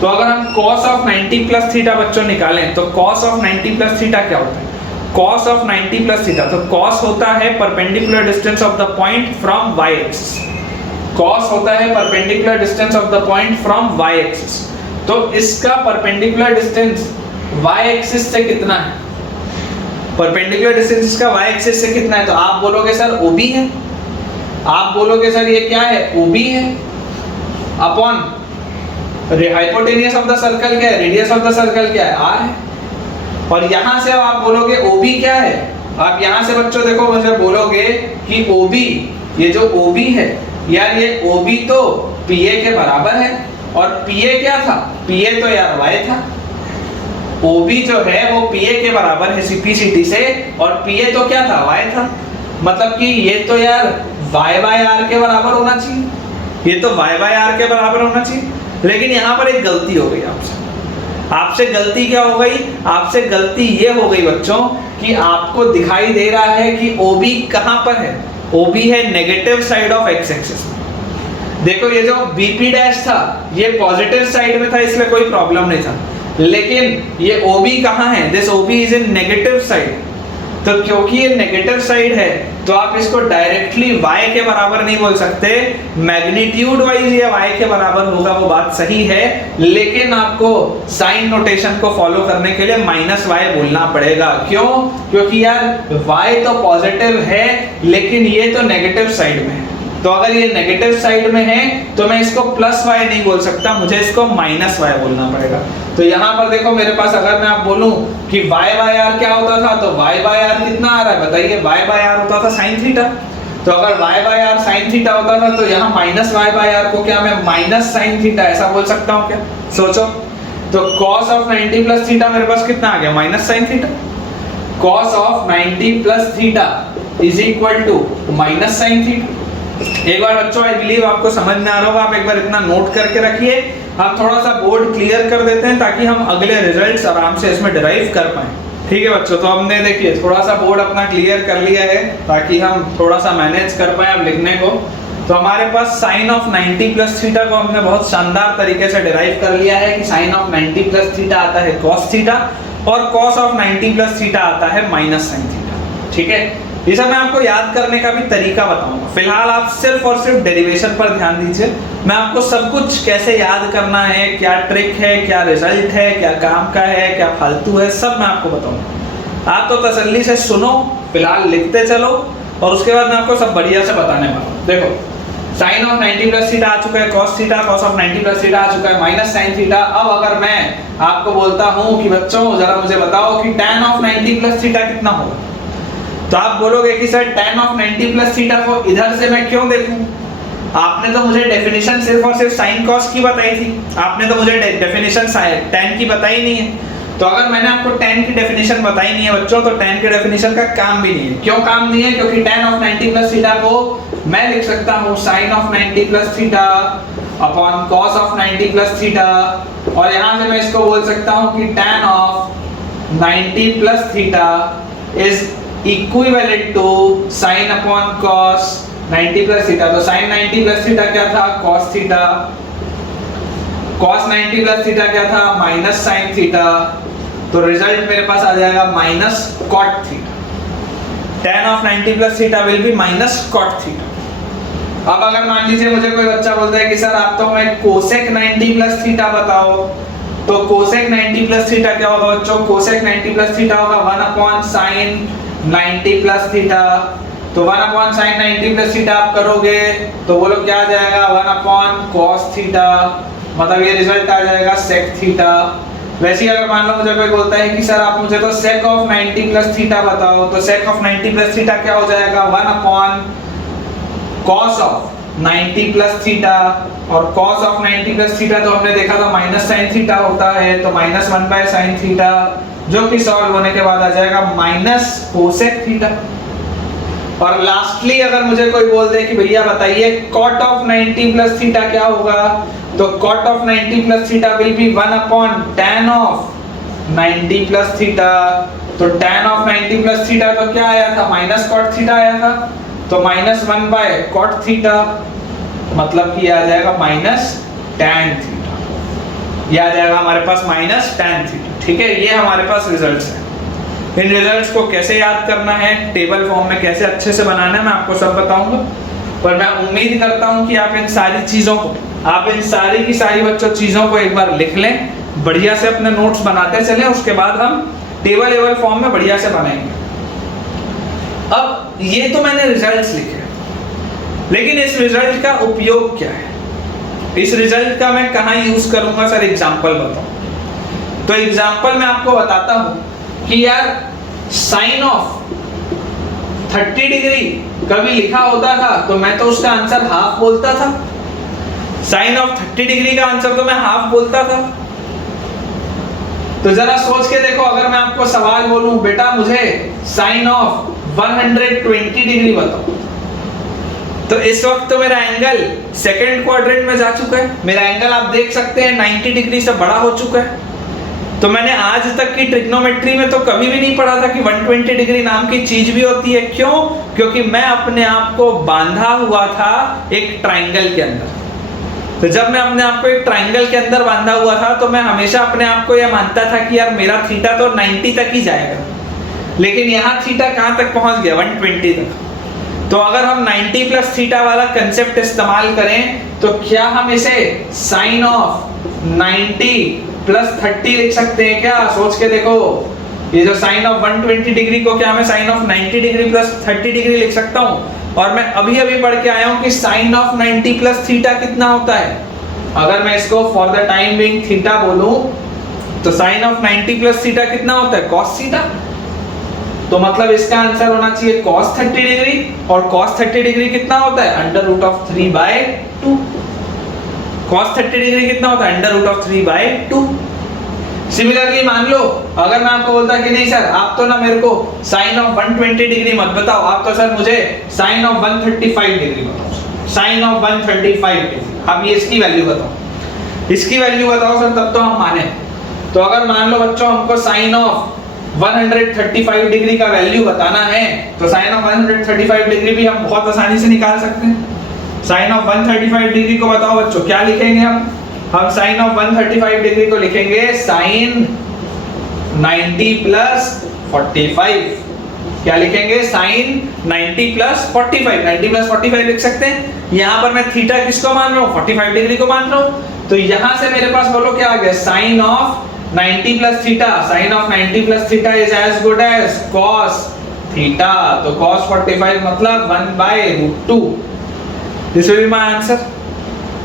तो अगर हम cos ऑफ 90 प्लस थीटा बच्चों निकालें तो cos ऑफ 90 प्लस थीटा क्या होता है? cos ऑफ 90 प्लस थीटा, तो cos होता है perpendicular distance of the point from y axis. cos होता है perpendicular distance of the point from y axis. तो इसका परपेंडिकुलर डिस्टेंस y एक्सिस से कितना है? परपेंडिकुलर डिस्टेंस इसका y एक्सिस से कितना है? तो आप बोलोगे सर OB है, आप बोलोगे सर ये क्या है, OB है, upon hypotenuse of the circle क्या है, रेडियस ऑफ द सर्कल क्या है, r है। और यहां से आप बोलोगे OB क्या है, आप यहां से बच्चों देखो मुझे बोलोगे कि OB, ये जो OB है यार, ये OB तो PA के बराबर है, और PA क्या था, PA तो यार y था। OB जो है वो PA के बराबर है CPCT से, और PA तो क्या था, y था। मतलब कि ये तो यार y बाय r के बराबर होना चाहिए, ये तो y बाय r के बराबर होना चाहिए। लेकिन यहाँ पर एक गलती हो गई आपसे गलती क्या हो गई? आपसे गलती ये हो गई बच्चों कि आपको दिखाई दे रहा है कि OB कहाँ पर है, OB है negative side of x axis. देखो ये जो BP डैश था ये पॉजिटिव साइड में था, इसलिए कोई प्रॉब्लम नहीं था। लेकिन ये OB कहाँ है? This OB is in negative side. तो क्योंकि ये नेगेटिव साइड है तो आप इसको डायरेक्टली y के बराबर नहीं बोल सकते, मैग्नीट्यूड वाइज ये y के बराबर होगा, वो बात सही है, लेकिन आपको साइन नोटेशन को फॉलो करने के लिए -y बोलना पड़ेगा। क्यों? क्योंकि यार y तो पॉजिटिव है लेकिन ये तो नेगेटिव साइड में है। तो अगर ये नेगेटिव साइड में है तो मैं इसको +y नहीं बोल सकता, मुझे इसको -y बोलना पड़ेगा। तो यहाँ पर देखो मेरे पास अगर मैं आप बोलूं कि y बाय r क्या होता था, तो y बाय r कितना आ रहा है बताइए, y बाय r होता था sin थीटा। तो अगर y by r sin theta होता था तो यहाँ -y बाय r को क्या मैं माइनस sin थीटा ऐसा बोल सकता हूँ क्या? सोचो, तो cos ऑफ 90 प्लस थीटा मेरे पास कितना आ गया, -sin theta. cos of 90 plus theta is equal to -sin theta. एक बार बच्चों आई बिलीव आपको समझ में आ रहा होगा, आप एक बार इतना नोट करके रखिए। हम थोड़ा सा बोर्ड क्लियर कर देते हैं ताकि हम अगले रिजल्ट्स आराम से इसमें डिराइव कर पाए। ठीक है बच्चों, तो हमने देखिए थोड़ा सा बोर्ड अपना क्लियर कर लिया है ताकि हम थोड़ा सा मैनेज कर पाए अब लिखने को। तो हमारे पास साइन ऑफ 90 प्लस थीटा को हमने बहुत शानदार तरीके से डिराइव कर लिया है कि साइन ऑफ 90 प्लस थीटा आता है cos थीटा, और cos ऑफ 90 प्लस थीटा आता है -sin थीटा। ठीक है, ये सब मैं आपको याद करने का भी तरीका बताऊंगा। फिलहाल आप सिर्फ और सिर्फ डेरिवेशन पर ध्यान दीजिए। मैं आपको सब कुछ कैसे याद करना है, क्या ट्रिक है, क्या रिजल्ट है, क्या काम का है, क्या फालतू है, सब मैं आपको बताऊंगा। आप तो तसल्ली से सुनो, फिलहाल लिखते चलो, और उसके बाद मैं आपको सब बढ़िया से बताने वाला हूँ। देखो साइन ऑफ 90 प्लस थीटा आ चुका है, cos theta, cos of 90 plus theta आ चुका है, -sin थीटा। अब अगर मैं आपको बोलता हूँ कि बच्चों जरा मुझे बताओ कि tan ऑफ 90 प्लस थीटा कितना होगा, तो आप बोलोगे कि sir tan of 90 plus theta को इधर से मैं क्यों देखूं, आपने तो मुझे डेफिनेशन सिर्फ और सिर्फ साइन कॉस की बताई थी, आपने तो मुझे डेफिनेशन tan की बताई नहीं है। तो अगर मैंने आपको tan की डेफिनेशन बताई नहीं है बच्चों, तो tan की डेफिनेशन का काम भी नहीं है। क्यों काम नहीं है? क्योंकि tan ऑफ 90 प्लस थीटा को मैं लिख सकता हूँ sin of 90 plus theta upon cos of 90 plus theta, और यहाँ से मैं इसको बोल सकता हूँ कि tan of 90 plus theta is equivalent to sin upon cos 90 plus theta. तो sin 90 प्लस थीटा क्या था? cos theta. cos 90 plus theta क्या था? Minus sin theta. तो रिजल्ट मेरे पास आ जाएगा minus cot theta. tan of 90 plus theta will be minus cot theta. अब अगर मान लीजिए मुझे कोई बच्चा बोलता है कि सर आप तो हमें कोसेक 90 प्लस थीटा बताओ, तो कोसेक 90 प्लस थीटा क्या होगा बच्चों? कोसेक 90 प्लस थीटा होगा 1 अपॉन sin 90 प्लस थीटा। तो 1 अपॉन sin 90 प्लस थीटा आप करोगे तो बोलो क्या आ जाएगा? 1 अपॉन cos थीटा, मतलब ये रिजल्ट आ जाएगा sec थीटा। वैसे ही अगर मान लो मुझे कोई बोलता है कि सर आप मुझे तो sec ऑफ 90 प्लस थीटा बताओ, तो sec ऑफ 90 प्लस थीटा क्या हो जाएगा? 1 upon cos of 90 plus theta, और cos ऑफ 90 प्लस थीटा तो हमने देखा था माइनस sin थीटा होता है, तो माइनस 1 बाय sin थीटा, जो कि सॉल्व होने के बाद आ जाएगा माइनस cosec थीटा। और लास्टली अगर मुझे कोई बोल दे कि भैया बताइए cot ऑफ 90 प्लस थीटा क्या होगा, तो cot of 90 plus theta will be 1 upon tan of 90 plus theta. तो tan ऑफ 90 प्लस थीटा तो क्या आया था? माइनस cot थीटा आया था, तो माइनस 1 बाय cot थीटा, मतलब कि आ जाएगा माइनस tan थीटा। ये आ जाएगा हमारे पास माइनस tan थीटा। ठीक है, ये हमारे पास रिजल्ट्स हैं। इन रिजल्ट्स को कैसे याद करना है, टेबल फॉर्म में कैसे अच्छे से बनाना है, मैं आपको सब बताऊंगा। पर मैं उम्मीद करता हूं कि आप इन सारी चीजों को, आप इन सारी की सारी बच्चों चीजों को एक बार लिख लें, बढ़िया से अपने नोट्स बनाते चलें, उसके बाद हम टेबल फॉर्म में बढ़िया से बनाएंगे। अब ये तो मैंने रिजल्ट्स लिखे, लेकिन इस रिजल्ट का उपयोग क्या है? इस रिजल्ट का मैं कहाँ यूज करूंगा सर? एग्जाम्पल बताओ। तो एग्जाम्पल मैं आपको बताता हूं कि यार साइन ऑफ 30 डिग्री कभी लिखा होता था तो मैं तो उसका आंसर हाफ बोलता था। साइन ऑफ 30 डिग्री का आंसर तो मैं हाफ बोलता था। तो जरा सोच के देखो, अगर मैं आपको सवाल बोलूं बेटा मुझे साइन ऑफ 120 डिग्री बताओ, तो इस वक्त तो मेरा एंगल सेकंड क्वाड्रेंट में जा चुका है। मेरा एंगल आप देख सकते हैं 90 डिग्री से बड़ा हो चुका है। तो मैंने आज तक की ट्रिग्नोमेट्री में तो कभी भी नहीं पढ़ा था कि 120 डिग्री नाम की चीज भी होती है। क्यों? क्योंकि मैं अपने आप को बांधा हुआ था एक ट्राइंगल के अंदर। तो जब मैं अपने आप को एक ट्राइंगल के अंदर बांधा हुआ था तो मैं हमेशा अपने आप को यह मानता था कि यार मेरा थीटा तो 90 तक ही जाएगा, लेकिन यहाँ थीटा कहाँ तक पहुंच गया? 120 तक। तो अगर हम 90 प्लस थीटा वाला कंसेप्ट इस्तेमाल करें तो क्या हम इसे साइन ऑफ 90 प्लस 30 लिख सकते हैं क्या? सोच के देखो, ये जो साइन ऑफ 120 डिग्री को क्या मैं sine of 90 degree plus 30 degree लिख सकता हूँ? और मैं अभी अभी पढ़ के आया हूँ कि साइन ऑफ 90 प्लस थीटा कितना होता है। अगर मैं इसको for the time being theta बोलूं तो साइन ऑफ 90 प्लस थीटा कितना होता है? cos theta. तो मतलब इसका आंसर होना चाहिए cos 30 डिग्री, और cos 30 डिग्री कितना होता है? Under root of 3/2। cos 30 degree कितना होता है? Under root of 3/2। सिमिलरली मान लो अगर मैं आपको बोलता कि नहीं सर आप तो ना मेरे को साइन ऑफ 120 डिग्री मत बताओ, आप तो सर मुझे साइन ऑफ 135 डिग्री बताओ, साइन ऑफ 135 डिग्री, अब ये इसकी वैल्यू बताओ, इसकी वैल्यू बताओ सर, तब तो हम माने। तो अगर मान लो बच्चों हमको साइन ऑफ 135 डिग्री का वैल्यू बताना है तो साइन ऑफ 135 डिग्री भी हम बहुत आसानी से निकाल सकते हैं। साइन ऑफ 135 डिग्री को बताओ बच्चों क्या लिखेंगे हम साइन ऑफ 135 डिग्री को लिखेंगे साइन 90 प्लस 45। क्या लिखेंगे? साइन 90 प्लस 45, 90 प्लस 45 लिख सकते हैं। यहाँ पर मैं थीटा किसको मान रहा हूँ? 45 डिग्री को मान रहा हूँ। तो यहाँ से मेरे पास बोलो क्या आ गया? Sine of 90 plus theta, sine of 90 plus theta is as good as cos theta. तो कॉस 45 मतलब 1/√2। This will be my answer.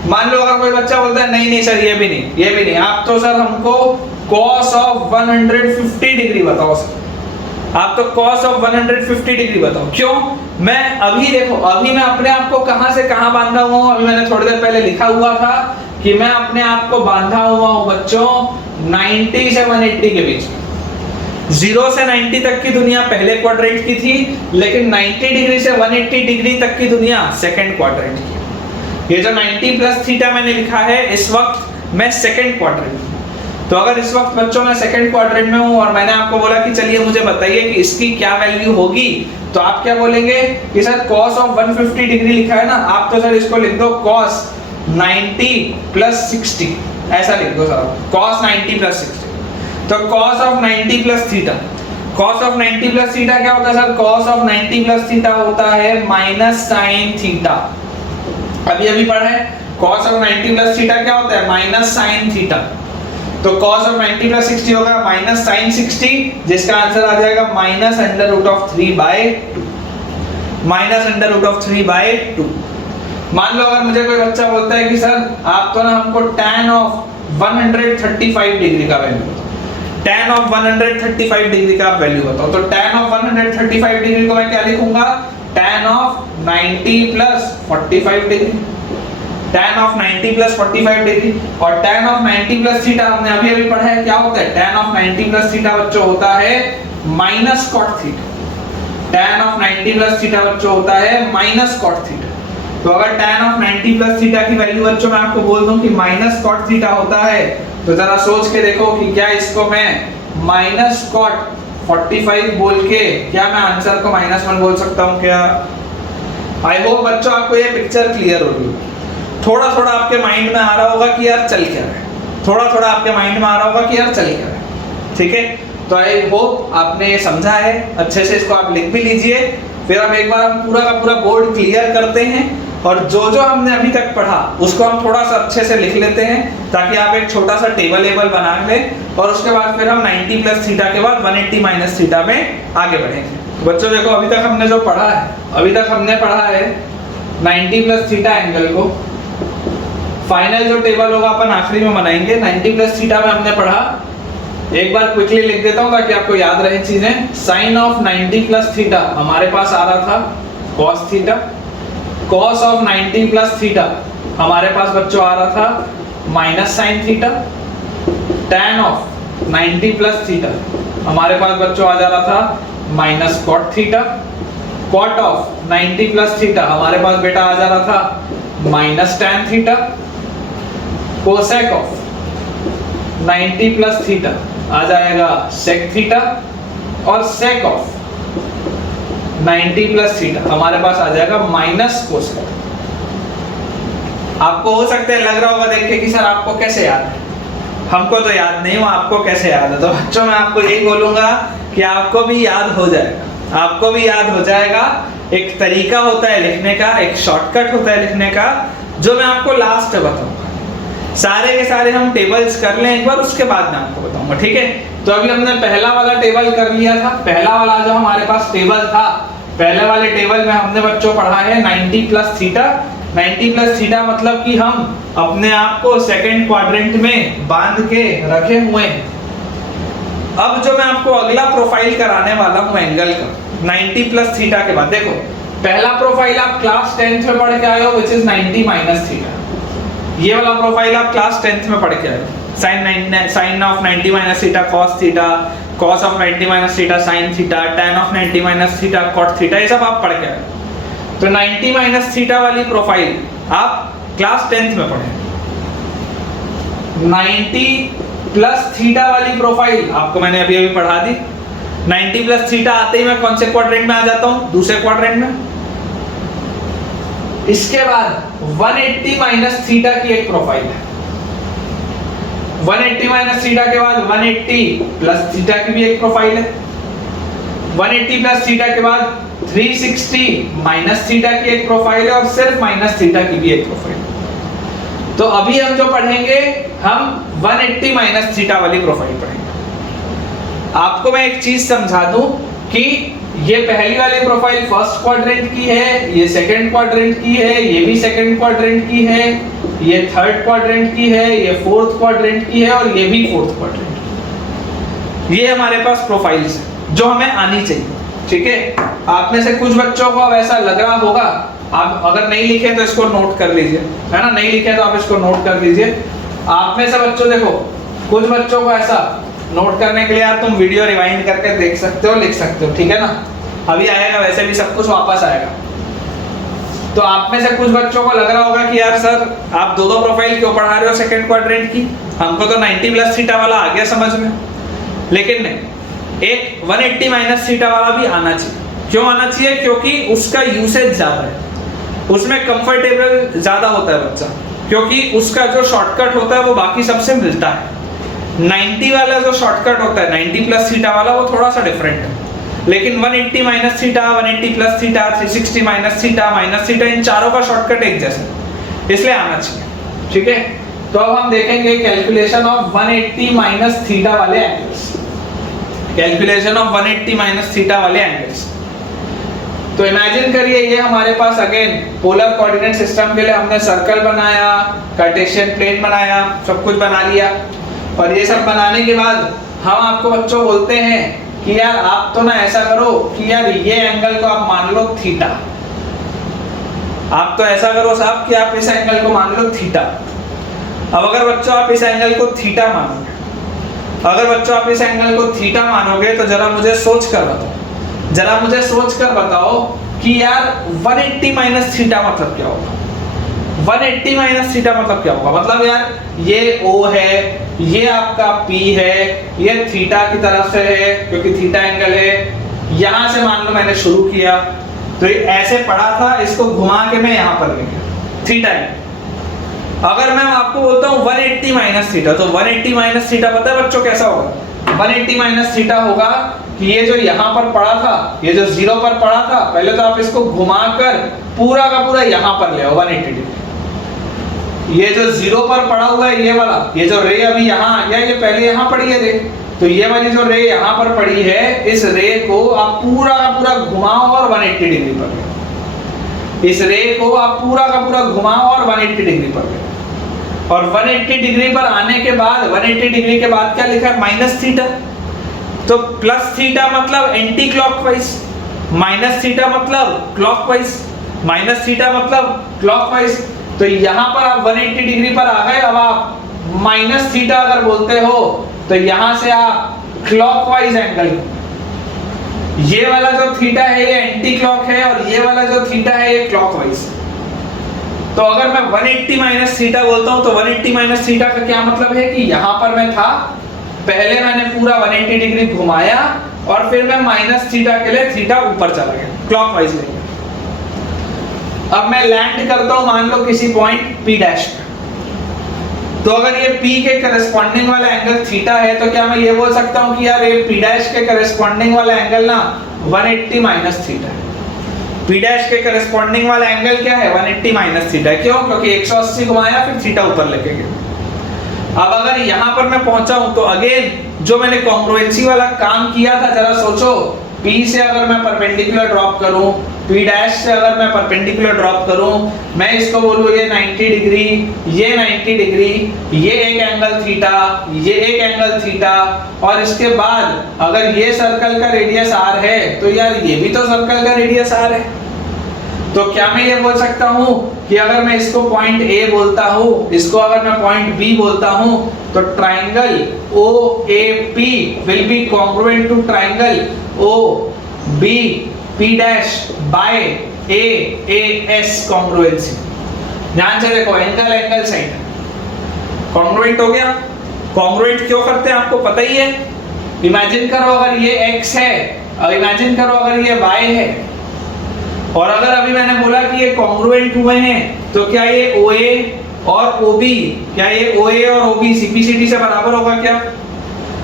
मान लो अगर कोई बच्चा बोलता है नहीं नहीं सर ये भी नहीं, ये भी नहीं, आप तो सर हमको cos ऑफ 150 डिग्री बताओ सर। आप तो cos ऑफ 150 डिग्री बताओ। क्यों? मैं अभी देखो, अभी मैं अपने आप को कहां से कहां बांधा हुआ हूं, अभी मैंने थोड़ी देर पहले लिखा हुआ था कि मैं अपने आप को बांधा हुआ हूं बच्चों 90 से 180 के बीच में। 0 से 90 तक की दुनिया पहले क्वाड्रेंट की थी, लेकिन 90 डिग्री से 180 डिग्री तक की दुनिया सेकंड क्वाड्रेंट की। ये जो 90 प्लस थीटा मैंने लिखा है, इस वक्त मैं सेकंड क्वाड्रेंट में। तो अगर इस वक्त बच्चों मैं सेकंड क्वाड्रेंट में हूं और मैंने आपको बोला कि चलिए मुझे बताइए कि इसकी क्या वैल्यू होगी, तो आप क्या बोलेंगे कि सर cos ऑफ 150 डिग्री लिखा है ना, आप तो सर इसको लिख दो cos 90 प्लस 60, ऐसा लिख दो सर, cos 90 प्लस 60। तो cos of 90 plus theta, cos of 90 plus theta क्या होता है sir? cos of 90 plus theta होता है माइनस साइन थीटा। अभी अभी पढ़ा है, cos ऑफ 90 प्लस थीटा क्या होता है? Minus sine theta. तो cos ऑफ 90 प्लस 60 होगा माइनस साइन 60, जिसका आंसर आ जाएगा minus under root of 3/2, minus under root of 3/2। मान लो अगर मुझे कोई बच्चा बोलता है कि सर आप तो ना हमको tan ऑफ 135 डिग्री का वैल्यू बताओ, tan ऑफ 135 डिग्री का वैल्यू बताओ, तो tan ऑफ 135 डिग्री को मैं क्या लिखूंगा? tan of 90 plus 45 degree, tan of 90 plus 45 degree. और tan ऑफ 90 प्लस थीटा हमने अभी अभी पढ़ा है, क्या होता है? tan ऑफ 90 प्लस थीटा बच्चों होता है minus cot theta. tan of 90 plus theta बच्चों होता है माइनस cot थीटा। तो अगर tan ऑफ 90 प्लस थीटा की वैल्यू बच्चों मैं आपको बोल दूं कि माइनस cot थीटा होता है, तो जरा सोच के देखो कि क्या इसको मैं माइनस cot 45 बोल के क्या मैं आंसर को -1 बोल सकता हूं क्या? आई होप बच्चों आपको ये पिक्चर क्लियर हो गई। थोड़ा थोड़ा आपके माइंड में आ रहा होगा कि यार चल क्या रहा है, थोड़ा थोड़ा आपके माइंड में आ रहा होगा कि यार चल क्या रहा है। ठीक है, तो आई होप आपने ये समझा है अच्छे से, इसको आप लिख भी लीजिए। फिर हम एक बार हम पूरा का पूरा बोर्ड क्लियर करते हैं और जो जो हमने अभी तक पढ़ा उसको हम थोड़ा सा अच्छे से लिख लेते हैं, ताकि आप एक छोटा सा टेबल बना लें और उसके बाद फिर हम 90 प्लस थीटा के बाद 180 माइनस थीटा में आगे बढ़ेंगे। बच्चों देखो अभी तक हमने जो पढ़ा है, अभी तक हमने पढ़ा है 90 प्लस थीटा एंगल को। फाइनल जो टेबल होगा अपन आखिरी में बनाएंगे। 90 प्लस थीटा में हमने पढ़ा, एक बार क्विकली लिख देता हूं ताकि आपको याद रहे चीजें। साइन ऑफ 90 प्लस थीटा हमारे पास आ रहा था cos theta, cos of 90 plus theta हमारे पास बच्चों आ रहा था minus sine theta, tan of 90 plus theta हमारे पास बच्चों आ जा रहा था minus cot theta, cot of 90 plus theta हमारे पास बेटा आ जा रहा था minus tan theta, cosec of 90 plus theta आ जाएगा sec थीटा, और sec ऑफ 90 प्लस थीटा हमारे पास आ जाएगा माइनस कोसेक। आपको हो सकता है लग रहा होगा देख के कि सर आपको कैसे याद है, हमको तो याद नहीं हुआ, आपको कैसे याद है? तो बच्चों मैं आपको यही बोलूंगा कि आपको भी याद हो जाएगा, आपको भी याद हो जाएगा। एक तरीका होता है लिखने का, एक शॉर्टकट होता है लिखने का, जो मैं आपको लास्ट में बताऊंगा। सारे के सारे हम टेबल्स कर लें एक बार, उसके बाद मैं आपको बताऊंगा। ठीक है, तो अभी हमने पहला वाला टेबल कर लिया था। पहला वाला जो हमारे पास टेबल था, पहले वाले टेबल में हमने बच्चों पढ़ा है 90 प्लस थीटा। 90 प्लस थीटा मतलब कि हम अपने आप को सेकंड क्वाड्रेंट में बांध के रखे हुए हैं। अब जो मैं आपको अगला प्रोफाइल कराने वाला हूं एंगल का 90 प्लस थीटा के बाद, देखो पहला प्रोफाइल आप क्लास 10th में पढ़ के आए हो, विच इज 90 माइनस थीटा। ये वाला प्रोफाइल आप क्लास 10th में पढ़ के आए हो। Sine of 90 minus theta cos theta, cos of 90 minus theta sin theta, tan of 90 minus theta cot theta, ये सब आप पढ़ के आए हो। तो 90 माइनस थीटा वाली प्रोफाइल आप क्लास 10th में पढ़े। 90 प्लस थीटा वाली प्रोफाइल आपको मैंने अभी अभी पढ़ा दी। 90 प्लस थीटा आते ही मैं कौन से क्वाड्रेंट में आ जाता हूं? दूसरे क्वाड्रेंट में। इसके बाद 180 माइनस थीटा की एक प्रोफाइल है। 180 माइनस थीटा के बाद 180 प्लस थीटा की भी एक प्रोफाइल है। 180 प्लस थीटा के बाद 360 माइनस थीटा की एक प्रोफाइल है, और सिर्फ माइनस थीटा की भी एक प्रोफाइल है। तो अभी हम जो पढ़ेंगे, हम 180 माइनस थीटा वाली प्रोफाइल पढ़ेंगे। आपको मैं एक चीज समझा दूं कि ये पहली वाली प्रोफाइल फर्स्ट क्वाड्रेंट की है, ये सेकंड क्वाड्रेंट की है, ये भी सेकंड क्वाड्रेंट की है, ये थर्ड क्वाड्रेंट की है, ये फोर्थ क्वाड्रेंट की है, और ये भी फोर्थ क्वाड्रेंट। ये हमारे पास प्रोफाइल्स है। जो हमें आनी चाहिए। ठीक है, आप में से कुछ बच्चों को अब ऐसा लग रहा होगा, आप अगर नहीं लिखे तो इसको नोट कर लीजिए, है ना, नहीं लिखे तो आप इसको नोट कर लीजिए। आप में से बच्चों देखो, कुछ बच्चों को ऐसा नोट करने के लिए यार तुम वीडियो रिवाइंड करके देख सकते हो, लिख सकते हो, ठीक है ना, अभी आएगा, वैसे भी सब कुछ वापस आएगा। तो आप में से कुछ बच्चों को लग रहा होगा कि यार सर आप दो प्रोफाइल क्यों पढ़ा रहे हो सेकंड क्वाड्रेंट की, हमको तो 90 प्लस थीटा वाला आ गया समझ में, लेकिन नहीं, एक 180 माइनस थीटा वाला भी आना चाहिए। क्यों आना चाहिए? क्योंकि उसका यूसेज ज्यादा है, उसमें कंफर्टेबल ज्यादा होता है बच्चा, क्योंकि उसका जो शॉर्टकट होता है वो बाकी सबसे मिलता है। 90 वाला जो शॉर्टकट होता है 90 प्लस थीटा वाला, वो थोड़ा सा डिफरेंट है, लेकिन 180 minus theta, 180 plus theta, 360 minus theta, minus theta, इन चारों का शॉर्टकट एक जैसा, इसलिए आना चाहिए। ठीक है, तो अब हम देखेंगे कैलकुलेशन ऑफ 180 माइनस थीटा वाले angles, calculation of 180 minus theta वाले एंगल्स। तो इमेजिन करिए ये हमारे पास अगेन पोलर कोऑर्डिनेट सिस्टम के लिए हमने सर्कल बनाया, कार्टेशियन प्लेन बनाया, सब कुछ बना लिया, और ये सब बनाने के बाद हम आपको बच्चों बोलते हैं कि यार आप तो ना ऐसा करो कि यार ये एंगल को आप मान लो थीटा, आप तो ऐसा करो साहब कि आप इस एंगल को मान लो थीटा। अब अगर बच्चों आप इस एंगल को थीटा मानोगे, अगर बच्चों आप इस एंगल को थीटा मानोगे तो जरा मुझे सोच कर बताओ, जरा मुझे सोच कर बताओ कि यार 180 माइनस थीटा मतलब क्या होगा, 180 माइनस थीटा मतलब क्या होगा? मतलब यार ये O है, ये आपका P है, ये थीटा की तरफ से है क्योंकि थीटा एंगल है, यहां से मान लो मैंने शुरू किया तो ये ऐसे पड़ा था, इसको घुमा के मैं यहां पर ले गया, थीटा है। अगर मैं आपको बोलता हूं 180 माइनस थीटा, तो 180 माइनस थीटा पता है बच्चों कैसा होगा? 180 माइनस थीटा होगा कि ये जो यहाँ पर पड़ा था, ये जो 0 पर पड़ा था, पहले तो आप इसको घुमाकर पूरा का पूरा यहाँ पर ले आओ 180 डिग्री। ये जो 0 पर पड़ा हुआ है ये वाला, ये जो रे अभी यहाँ आ गया, ये पहले यहाँ पड़ी है रे, तो ये वाली जो रे यहाँ पर पड़ी है, इस रे को आप पूरा का पूरा घुमाओ और 180 डिग्री पर ले, इस रे को आप पूरा का पूरा घुमाओ और 180 डिग्री पर ले, और 180 डिग्री पर आने के बाद 180 डिग्री के बाद क्या लिखा है? Minus theta. तो प्लस थीटा मतलब एंटी क्लॉकवाइज, माइनस थीटा मतलब क्लॉकवाइज, माइनस थीटा मतलब क्लॉकवाइज। तो यहां पर आप 180 डिग्री पर आ गए। अब आप माइनस थीटा अगर बोलते हो तो यहां से आप क्लॉकवाइज एंगल, ये वाला जो थीटा है ये एंटी क्लॉक है और ये वाला जो थीटा है ये क्लॉकवाइज। तो अगर मैं 180 माइनस थीटा बोलता हूं तो 180 माइनस थीटा का क्या मतलब है कि यहां पर मैं था, पहले मैंने पूरा 180 डिग्री घुमाया और फिर मैं माइनस थीटा के लिए थीटा ऊपर चला गया, क्लॉकवाइज लेंगे। अब मैं लैंड करता हूं मान लो किसी पॉइंट P डैश पे, तो अगर ये P के करस्पॉन्डिंग वाला एंगल थीटा है तो क्या मैं ये बोल सकता हूं कि यार ये P डैश के करस्पॉन्डिंग वाला एंगल ना 180 माइनस थीटा है। P डैश के करस्पॉन्डिंग वाला एंगल क्या है? 180 माइनस थीटा। क्यों? क्योंकि 180 घुमाया फिर थीटा ऊपर लेके गया। अब अगर यहां पर मैं पहुंचा हूं तो अगेन जो मैंने कॉन्ग्रुएंसी वाला काम किया था, जरा सोचो, P से अगर मैं परपेंडिकुलर ड्रॉप करूं, P डैश से अगर मैं परपेंडिकुलर ड्रॉप करूं, मैं इसको बोलूं ये 90 डिग्री, ये 90 डिग्री, ये एक एंगल थीटा, ये एक एंगल थीटा, और इसके बाद अगर ये सर्कल का रेडियस r है तो यार ये भी तो सर्कल का रेडियस r है। तो क्या मैं ये बोल सकता हूं कि अगर मैं इसको पॉइंट A बोलता हूं, इसको अगर मैं पॉइंट B बोलता हूं, तो triangle OAP will be congruent to triangle OBP dash by AAS congruency. ध्यान से देखो, एंगल एंगल साइड कॉन्ग्रुएंट हो गया। कॉन्ग्रुएंट क्यों करते हैं आपको पता ही है। इमेजिन करो अगर ये x है और इमेजिन करो अगर ये y है, और अगर अभी मैंने बोला कि ये कॉन्ग्रुएंट हुए हैं तो क्या ये OA और OB, क्या ये OA और OB CPCD से बराबर होगा क्या?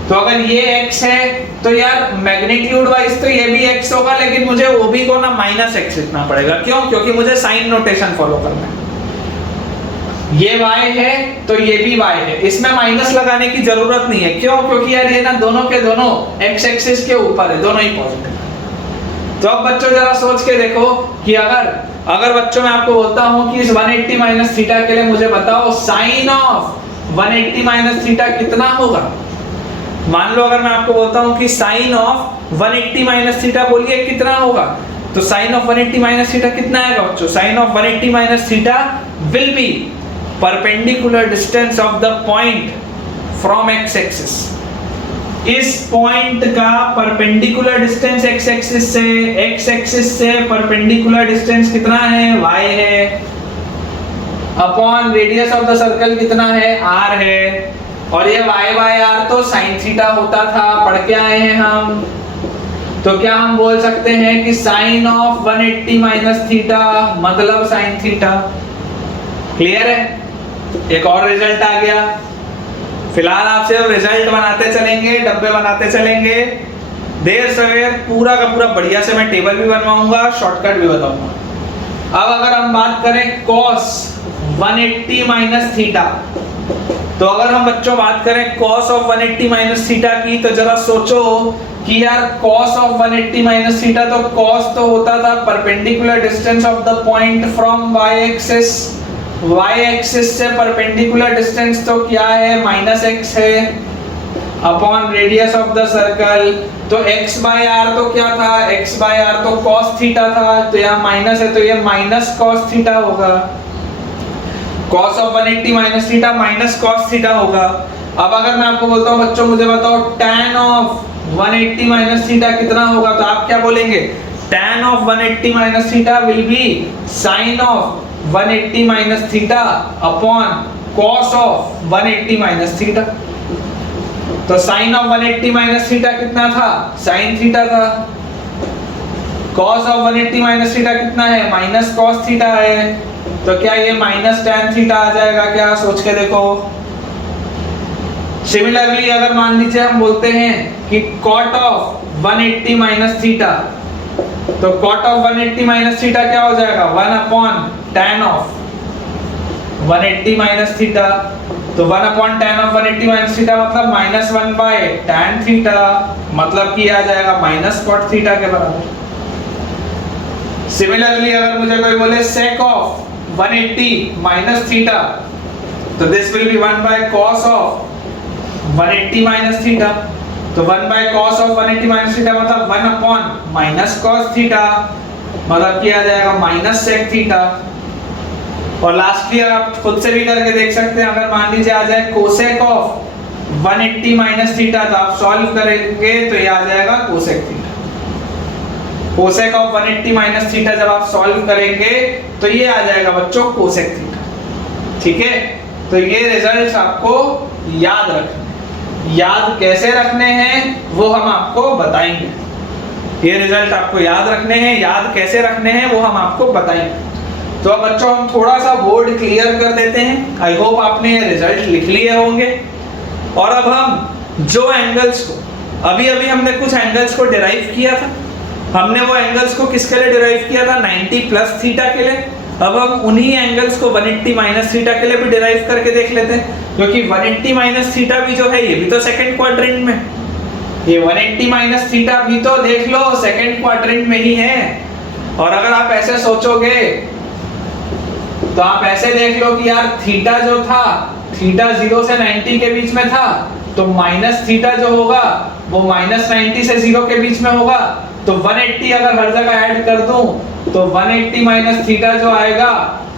तो अगर ये x है तो यार मैग्नीट्यूड वाइज तो ये भी x होगा, लेकिन मुझे OB को ना माइनस x लिखना पड़ेगा। क्यों? क्योंकि मुझे साइन नोटेशन फॉलो करना है। ये y है तो ये भी y है, इसमें माइनस लगाने की जरूरत नहीं है। क्यों? क्योंकि यार ये ना दोनों के दोनों x एक्सिस के ऊपर है, दोनों ही पॉजिटिव। तो अब बच्चों जरा सोच के देखो कि अगर बच्चों मैं आपको बोलता हूं कि इस 180 माइनस थीटा के लिए मुझे बताओ साइन ऑफ 180 माइनस थीटा कितना होगा, मान लो अगर मैं आपको बोलता हूं कि साइन ऑफ 180 माइनस थीटा, बोलिए कितना होगा? तो साइन ऑफ 180 माइनस थीटा कितना आएगा बच्चों? Sine of 180 minus theta will be perpendicular distance of the point from x axis. इस पॉइंट का परपेंडिकुलर डिस्टेंस एक्स एक्सिस से परपेंडिकुलर डिस्टेंस कितना है? y है, upon radius of the circle कितना है? r है। और ये y बाय r तो साइन थीटा होता था, पढ़ के आए हैं हम। तो क्या हम बोल सकते हैं कि साइन ऑफ 180 माइनस थीटा मतलब साइन थीटा। क्लियर है? एक और रिजल्ट आ गया। फिलहाल आपसे रिजल्ट बनाते चलेंगे, डब्बे बनाते चलेंगे, देर सवेर पूरा का पूरा बढ़िया से मैं टेबल भी बनवाऊंगा, शॉर्टकट भी बताऊंगा। अब अगर हम बात करें cos 180 माइनस थीटा, तो अगर हम बच्चों बात करें cos ऑफ 180 माइनस थीटा की, तो जरा सोचो कि यार cos ऑफ 180 माइनस थीटा, तो cos तो होता था perpendicular distance of the point from y axis. y axis से परपेंडिकुलर डिस्टेंस तो क्या है? -x है, upon radius of the circle. तो x बाय r तो क्या था? x बाय r तो cos थीटा था, तो यहाँ माइनस है, तो ये माइनस cos थीटा होगा। cos of 180 minus theta minus cos theta होगा। अब अगर मैं आपको बोलता हूँ बच्चों मुझे बताओ tan ऑफ 180 माइनस थीटा कितना होगा, तो आप क्या बोलेंगे? tan of 180 minus theta will B sin of 180 minus theta upon cos of 180 minus theta. तो sin ऑफ 180 माइनस थीटा कितना था? sin थीटा था। cos ऑफ 180 माइनस थीटा कितना है? माइनस cos थीटा है। तो क्या ये माइनस tan थीटा आ जाएगा क्या? सोच के देखो। सिमिलरली अगर मान लीजिए हम बोलते हैं कि cot ऑफ 180 माइनस थीटा, तो cot ऑफ 180 माइनस थीटा क्या हो जाएगा? 1 upon tan of 180 minus theta. तो 1 upon tan of 180 minus theta मतलब -1 बाय tan थीटा, मतलब कि आ जाएगा माइनस cot थीटा के बराबर। सिमिलरली अगर मुझे कोई बोले sec ऑफ 180 माइनस थीटा, तो this will be 1 by cos of 180 minus theta. तो 1 by cos of 180 minus theta मतलब 1 अपॉन माइनस cos थीटा, मतलब कि आ जाएगा माइनस sec थीटा। और लास्टली आप खुद से भी करके देख सकते हैं, अगर मान लीजिए आ जाए cosec ऑफ 180 माइनस थीटा, तो आप सॉल्व करेंगे तो ये आ जाएगा cosec theta. cosec of 180 minus theta जब आप सॉल्व करेंगे तो ये आ जाएगा बच्चों cosec थीटा। ठीक है? तो ये रिजल्ट्स आपको याद रखने, याद कैसे रखने हैं वो हम आपको बताएंगे। ये रिजल्ट आपको याद रखने हैं, याद कैसे रखने हैं वो हम आपको बताएंगे। तो अब बच्चों हम थोड़ा सा बोर्ड क्लियर कर देते हैं। आई होप आपने ये रिजल्ट लिख लिए होंगे। और अब हम जो एंगल्स को अभी हमने कुछ एंगल्स को डिराइव किया था, हमने वो एंगल्स को किसके लिए डिराइव किया था? 90 प्लस थीटा के लिए। अब हम उन्हीं एंगल्स को 180 माइनस थीटा के लिए भी डिराइव करके देख लेते हैं, क्योंकि 180 माइनस थीटा भी जो है ये भी तो सेकंड क्वाड्रेंट में, ये 180 माइनस थीटा भी तो देख लो सेकंड क्वाड्रेंट में ही है। और अगर आप ऐसे सोचोगे तो आप ऐसे देख लो कि यार थीटा जो था, थीटा 0 से 90 के बीच में था, तो माइनस थीटा जो होगा वो माइनस 90 से 0 के बीच में होगा। तो 180 अगर हर जगह ऐड कर दूं तो 180 माइनस थीटा जो आएगा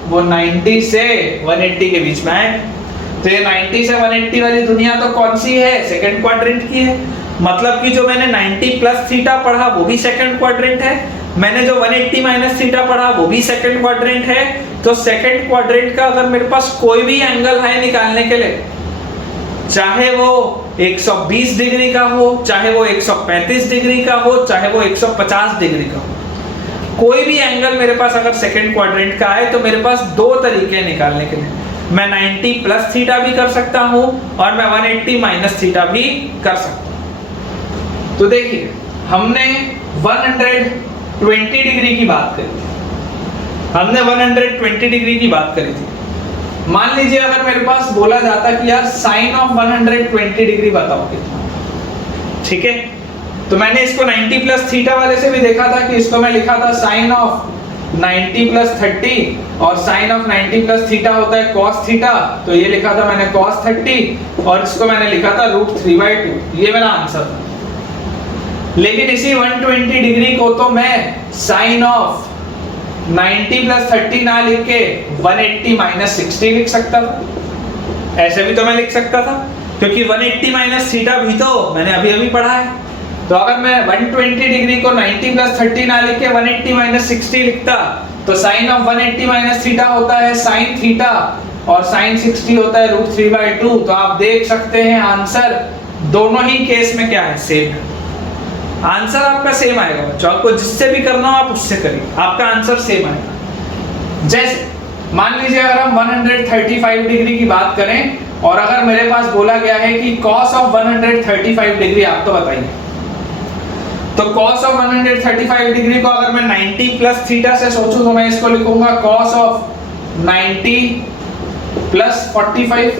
वो 90 से 180 के बीच में आएगा। तो ये 90 से 180 वाली दुनिया तो कौन सी है? सेकंड क्वाड्रेंट की है। मतलब कि जो मैंने 90 प्लस थीटा पढ़ा वो भी सेकंड क्वाड्रेंट है, मैंने जो 180 माइनस थीटा पढ़ा वो भी सेकंड क्वाड्रेंट है। तो सेकंड क्वाड्रेंट का अगर मेरे पास कोई भी एंगल है निकालने के लिए, चाहे वो 120 डिग्री का हो, चाहे वो 135 डिग्री का हो, चाहे वो 150 डिग्री का हो, कोई भी एंगल मेरे पास अगर सेकंड क्वाड्रेंट का है तो मेरे पास दो तरीके निकालने के लिए। मैं 90 प्लस थीटा भी कर सकता हूं और मैं 180 माइनस थीटा भी कर सकता हूं। तो देखिए हमने 120 डिग्री की बात करी थी, हमने 120 डिग्री की बात करी थी। मान लीजिए अगर मेरे पास बोला जाता कि यार साइन ऑफ 120 डिग्री बताओ कितना, ठीक है? तो मैंने इसको 90 प्लस थीटा वाले से भी देखा था कि इसको मैं लिखा था साइन ऑफ 90 प्लस 30 और साइन ऑफ 90 प्लस थीटा होता है cos थीटा, तो ये लिखा था मैंने cos 30 और इसको मैंने लिखा था √3/2, ये मेरा आंसर था। लेकिन इसी 120 डिग्री को तो मैं साइन ऑफ 90 प्लस 30 ना लिख के 180 माइनस 60 लिख सकता था, ऐसे भी तो मैं लिख सकता था, क्योंकि 180 माइनस थीटा भी तो मैंने अभी अभी पढ़ा है। तो अगर मैं 120 डिग्री को 90 प्लस 30 ना लिख के 180 माइनस 60 लिखता, तो साइन ऑफ 180 माइनस थीटा होता है साइन थीटा और साइन 60 होता है √3/2। तो आप देख सकते हैं आंसर दोनों ही केस में क्या है, सेम है। आंसर आपका सेम आएगा बच्चों, आपको जिससे भी करना हो आप उससे करिए, आपका आंसर सेम आएगा। जैसे मान लीजिए अगर हम 135 डिग्री की बात करें और अगर मेरे पास बोला गया है कि cos ऑफ 135 डिग्री, आप तो बताइए, तो cos ऑफ 135 डिग्री को अगर मैं 90 प्लस थीटा से सोचूं तो मैं इसको लिखूंगा cos ऑफ 90 प्लस 45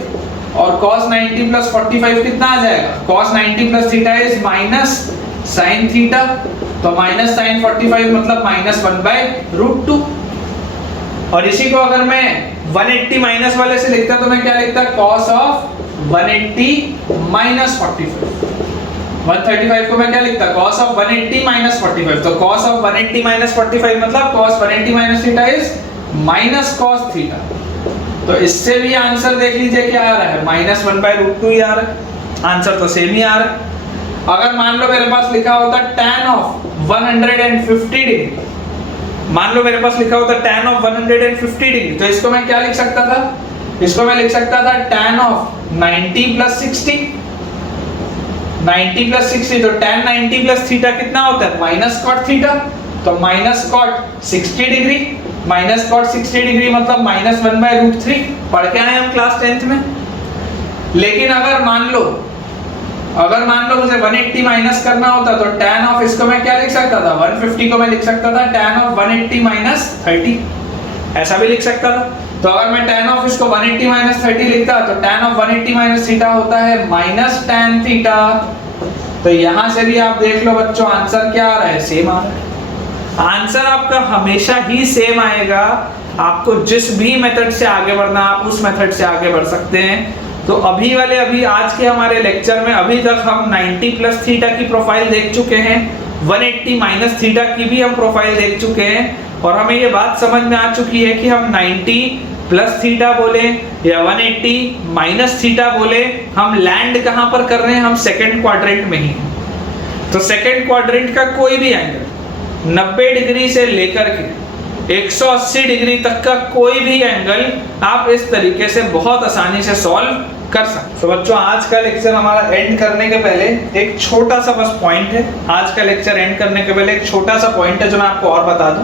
और cos 90 प्लस 45 कितना आ जाएगा, cos 90 plus theta is minus sine theta, तो माइनस साइन 45 मतलब माइनस 1/√2। और इसी को अगर मैं 180 माइनस वाले से लिखता तो मैं क्या लिखता, cos ऑफ 180 माइनस 45। 135 को मैं क्या लिखता, cos ऑफ 180 माइनस 45, तो cos ऑफ 180 माइनस 45 मतलब cos 180 minus theta is minus cos theta. तो इससे भी आंसर देख लीजिए क्या आ रहा है, माइनस 1/√2 ही आ रहा है, आंसर तो सेम ही आ रहा है। अगर मान लो मेरे पास लिखा होता tan ऑफ 150 डिग्री, मान लो मेरे पास लिखा होता tan ऑफ 150 डिग्री, तो इसको मैं क्या लिख सकता था, इसको मैं लिख सकता था tan ऑफ 90 प्लस 60, 90 प्लस 60, तो tan 90 प्लस थीटा कितना होता है, माइनस cot थीटा, तो minus cot 60 degree, minus cot 60 degree मतलब माइनस 1/√3, पढ़ के आए हम क्लास 10th में। लेकिन अगर मान लो मुझे 180 माइनस करना होता तो tan ऑफ इसको मैं क्या लिख सकता था, 150 को मैं लिख सकता था tan ऑफ 180 माइनस 30, ऐसा भी लिख सकता था। तो अगर मैं tan ऑफ इसको 180 माइनस 30 लिखता तो tan ऑफ 180 माइनस थीटा होता है माइनस tan थीटा। तो यहां से भी आप देख लो बच्चों आंसर क्या आ रहा है, सेम आ रहा है। आंसर आपका हमेशा ही सेम आएगा, आपको जिस भी मेथड से आगे बढ़ना आप उस मेथड से आगे बढ़ सकते हैं। तो अभी आज के हमारे लेक्चर में अभी तक हम 90 प्लस थीटा की प्रोफाइल देख चुके हैं, 180 माइनस थीटा की भी हम प्रोफाइल देख चुके हैं और हमें ये बात समझ में आ चुकी है कि हम 90 प्लस थीटा बोले या 180 माइनस थीटा बोले, हम लैंड कहां पर कर रहे हैं, हम सेकंड क्वाड्रेंट में ही। तो सेकंड क्वाड्रेंट का कोई भी एंगल 90 डिग्री से लेकर के 180 डिग्री तक का कोई भी एंगल आप इस तरीके से बहुत आसानी से सॉल्व कर सकते। तो बच्चों आज का लेक्चर हमारा एंड करने के पहले एक छोटा सा बस पॉइंट है, आज का लेक्चर एंड करने के पहले एक छोटा सा पॉइंट है जो मैं आपको और बता दूं।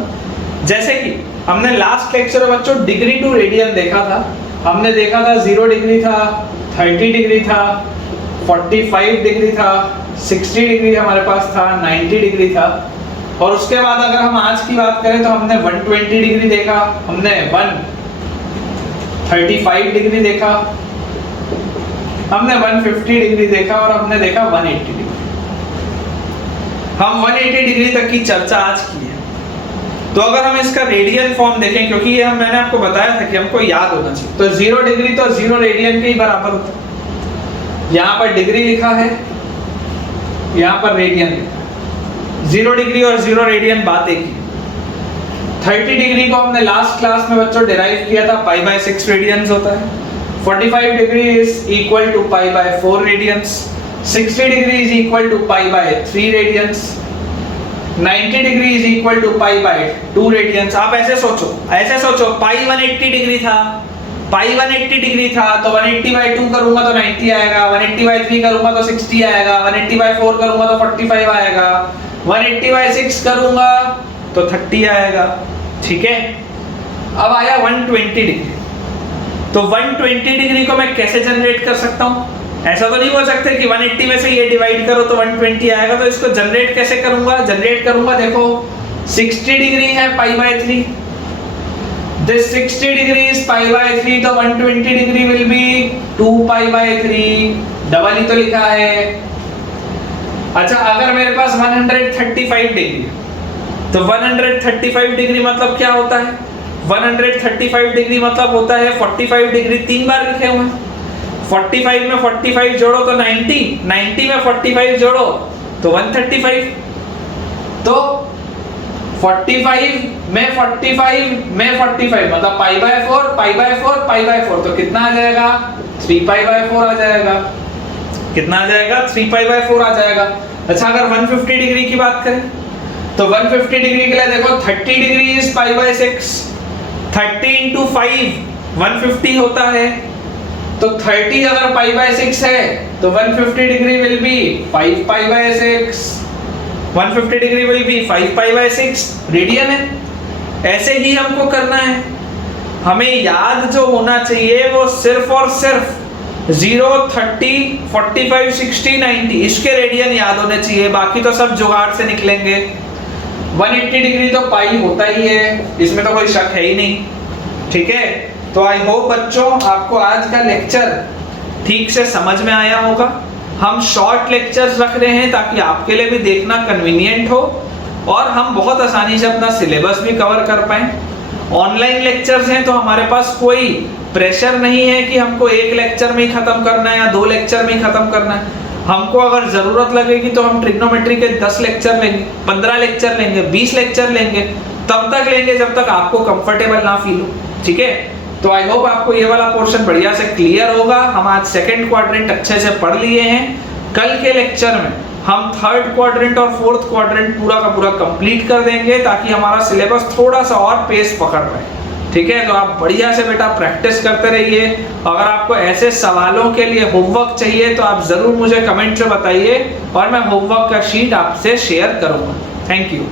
जैसे कि हमने लास्ट लेक्चर में बच्चों डिग्री टू रेडियन देखा था, हमने देखा था 0 डिग्री था, 30 डिग्री था, 45 डिग्री था, 60 डिग्री हमारे पास था, 90 डिग्री था। और उसके बाद अगर हम आज की बात करें तो हमने 120 डिग्री देखा, हमने 135 डिग्री देखा, हमने 150 डिग्री देखा और हमने देखा 180 डिग्री। हम 180 डिग्री तक की चर्चा आज की है। तो अगर हम इसका रेडियन फॉर्म देखें, क्योंकि ये मैंने आपको बताया था कि हमको याद होना चाहिए, तो 0 डिग्री तो 0 रेडियन के ही बराबर होता है। यहाँ पर डिग्री लिखा है, यहाँ पर रेडियन लिखा है, 0 डिग्री और 0 रेडियन बात एक ही। 30 डिग्री को हमने लास्ट क्लास में बच्चों डिराइव किया था, π/6 रेडियंस होता है। 45 degree is equal to π/4 radians, 60 degree is equal to π/3 radians, 90 degree is equal to π/2 radians. आप ऐसे सोचो π180 डिग्री था, π180 डिग्री था तो 180/2 करूंगा तो 90 आएगा, 180/3 करूंगा तो 60 आएगा, 180/4 करूंगा तो 45 आएगा, 180/6 करूंगा तो 30 आएगा। ठीक है, अब आया 120 डिग्री। तो 120 डिग्री को मैं कैसे जनरेट कर सकता हूं? ऐसा तो नहीं हो सकता कि 180 में से ये डिवाइड करो तो 120 आएगा। तो इसको जनरेट कैसे करूंगा? देखो 60 डिग्री है π/3, this 60 degree is π/3, तो 120 डिग्री विल बी 2π/3, डबल ही तो लिखा है। अच्छा, अगर मेरे पास 135 डिग्री तो 135 डिग्री मतलब क्या होता है? 135 डिग्री मतलब होता है 45 डिग्री 3 बार लिखे हुए हैं। 45 में 45 जोड़ो तो 90, 90 में 45 जोड़ो तो 135। तो 45 में 45 में 45 मतलब pi by 4 pi by 4 pi by 4, तो कितना आ जाएगा? 3 पाई बाय 4 आ जाएगा। कितना आ जाएगा? 3 पाई बाय 4 आ जाएगा। अच्छा, अगर 150 डिग्री की बात करें तो 150 डिग्री के लिए देखो 30 degree is pi by 6, 30 into 5 150 होता है। तो 30 अगर पाई बाय 6 है तो 150 degree will be 5 pi by 6, 150 degree will be 5 pi by 6 radian है। ऐसे ही हमको करना है। हमें याद जो होना चाहिए वो सिर्फ और सिर्फ 0, 30, 45, 60, 90 इसके रेडियन याद होने चाहिए, बाकी तो सब जुगाड़ से निकलेंगे। 180 डिग्री तो पाई होता ही है, इसमें तो कोई शक है ही नहीं। ठीक है, तो आई होप बच्चों आपको आज का लेक्चर ठीक से समझ में आया होगा। हम शॉर्ट लेक्चर्स रख रहे हैं ताकि आपके लिए भी देखना कन्वीनियंट हो और हम बहुत आसानी से अपना सिलेबस भी कवर कर पाएं। ऑनलाइन लेक्चर्स हैं तो हमारे पास कोई प्रेशर नहीं है कि हमको एक लेक्चर में ही खत्म करना है या 2 लेक्चर में ही खत्म करना है। हमको अगर जरूरत लगेगी तो हम ट्रिग्नोमेट्री के 10 लेक्चर लेंगे, 15 लेक्चर लेंगे, 20 लेक्चर लेंगे, तब तक लेंगे जब तक आपको कंफर्टेबल ना फील हो। ठीक है, तो आई होप आपको ये वाला पोर्शन बढ़िया से क्लियर होगा। हम आज सेकंड क्वाड्रेंट अच्छे से पढ़ लिए हैं। कल के लेक्चर में हम थर्ड क्वाड्रेंट और फोर्थ क्वाड्रेंट पूरा का पूरा कंप्लीट कर देंगे ताकि हमारा सिलेबस थोड़ा सा और पेस पकड़ पाए। ठीक है, तो आप बढ़िया से बेटा प्रैक्टिस करते रहिए। अगर आपको ऐसे सवालों के लिए होमवर्क चाहिए तो आप जरूर मुझे कमेंट से बताइए और मैं होमवर्क का शीट आपसे शेयर करूंगा। Thank you.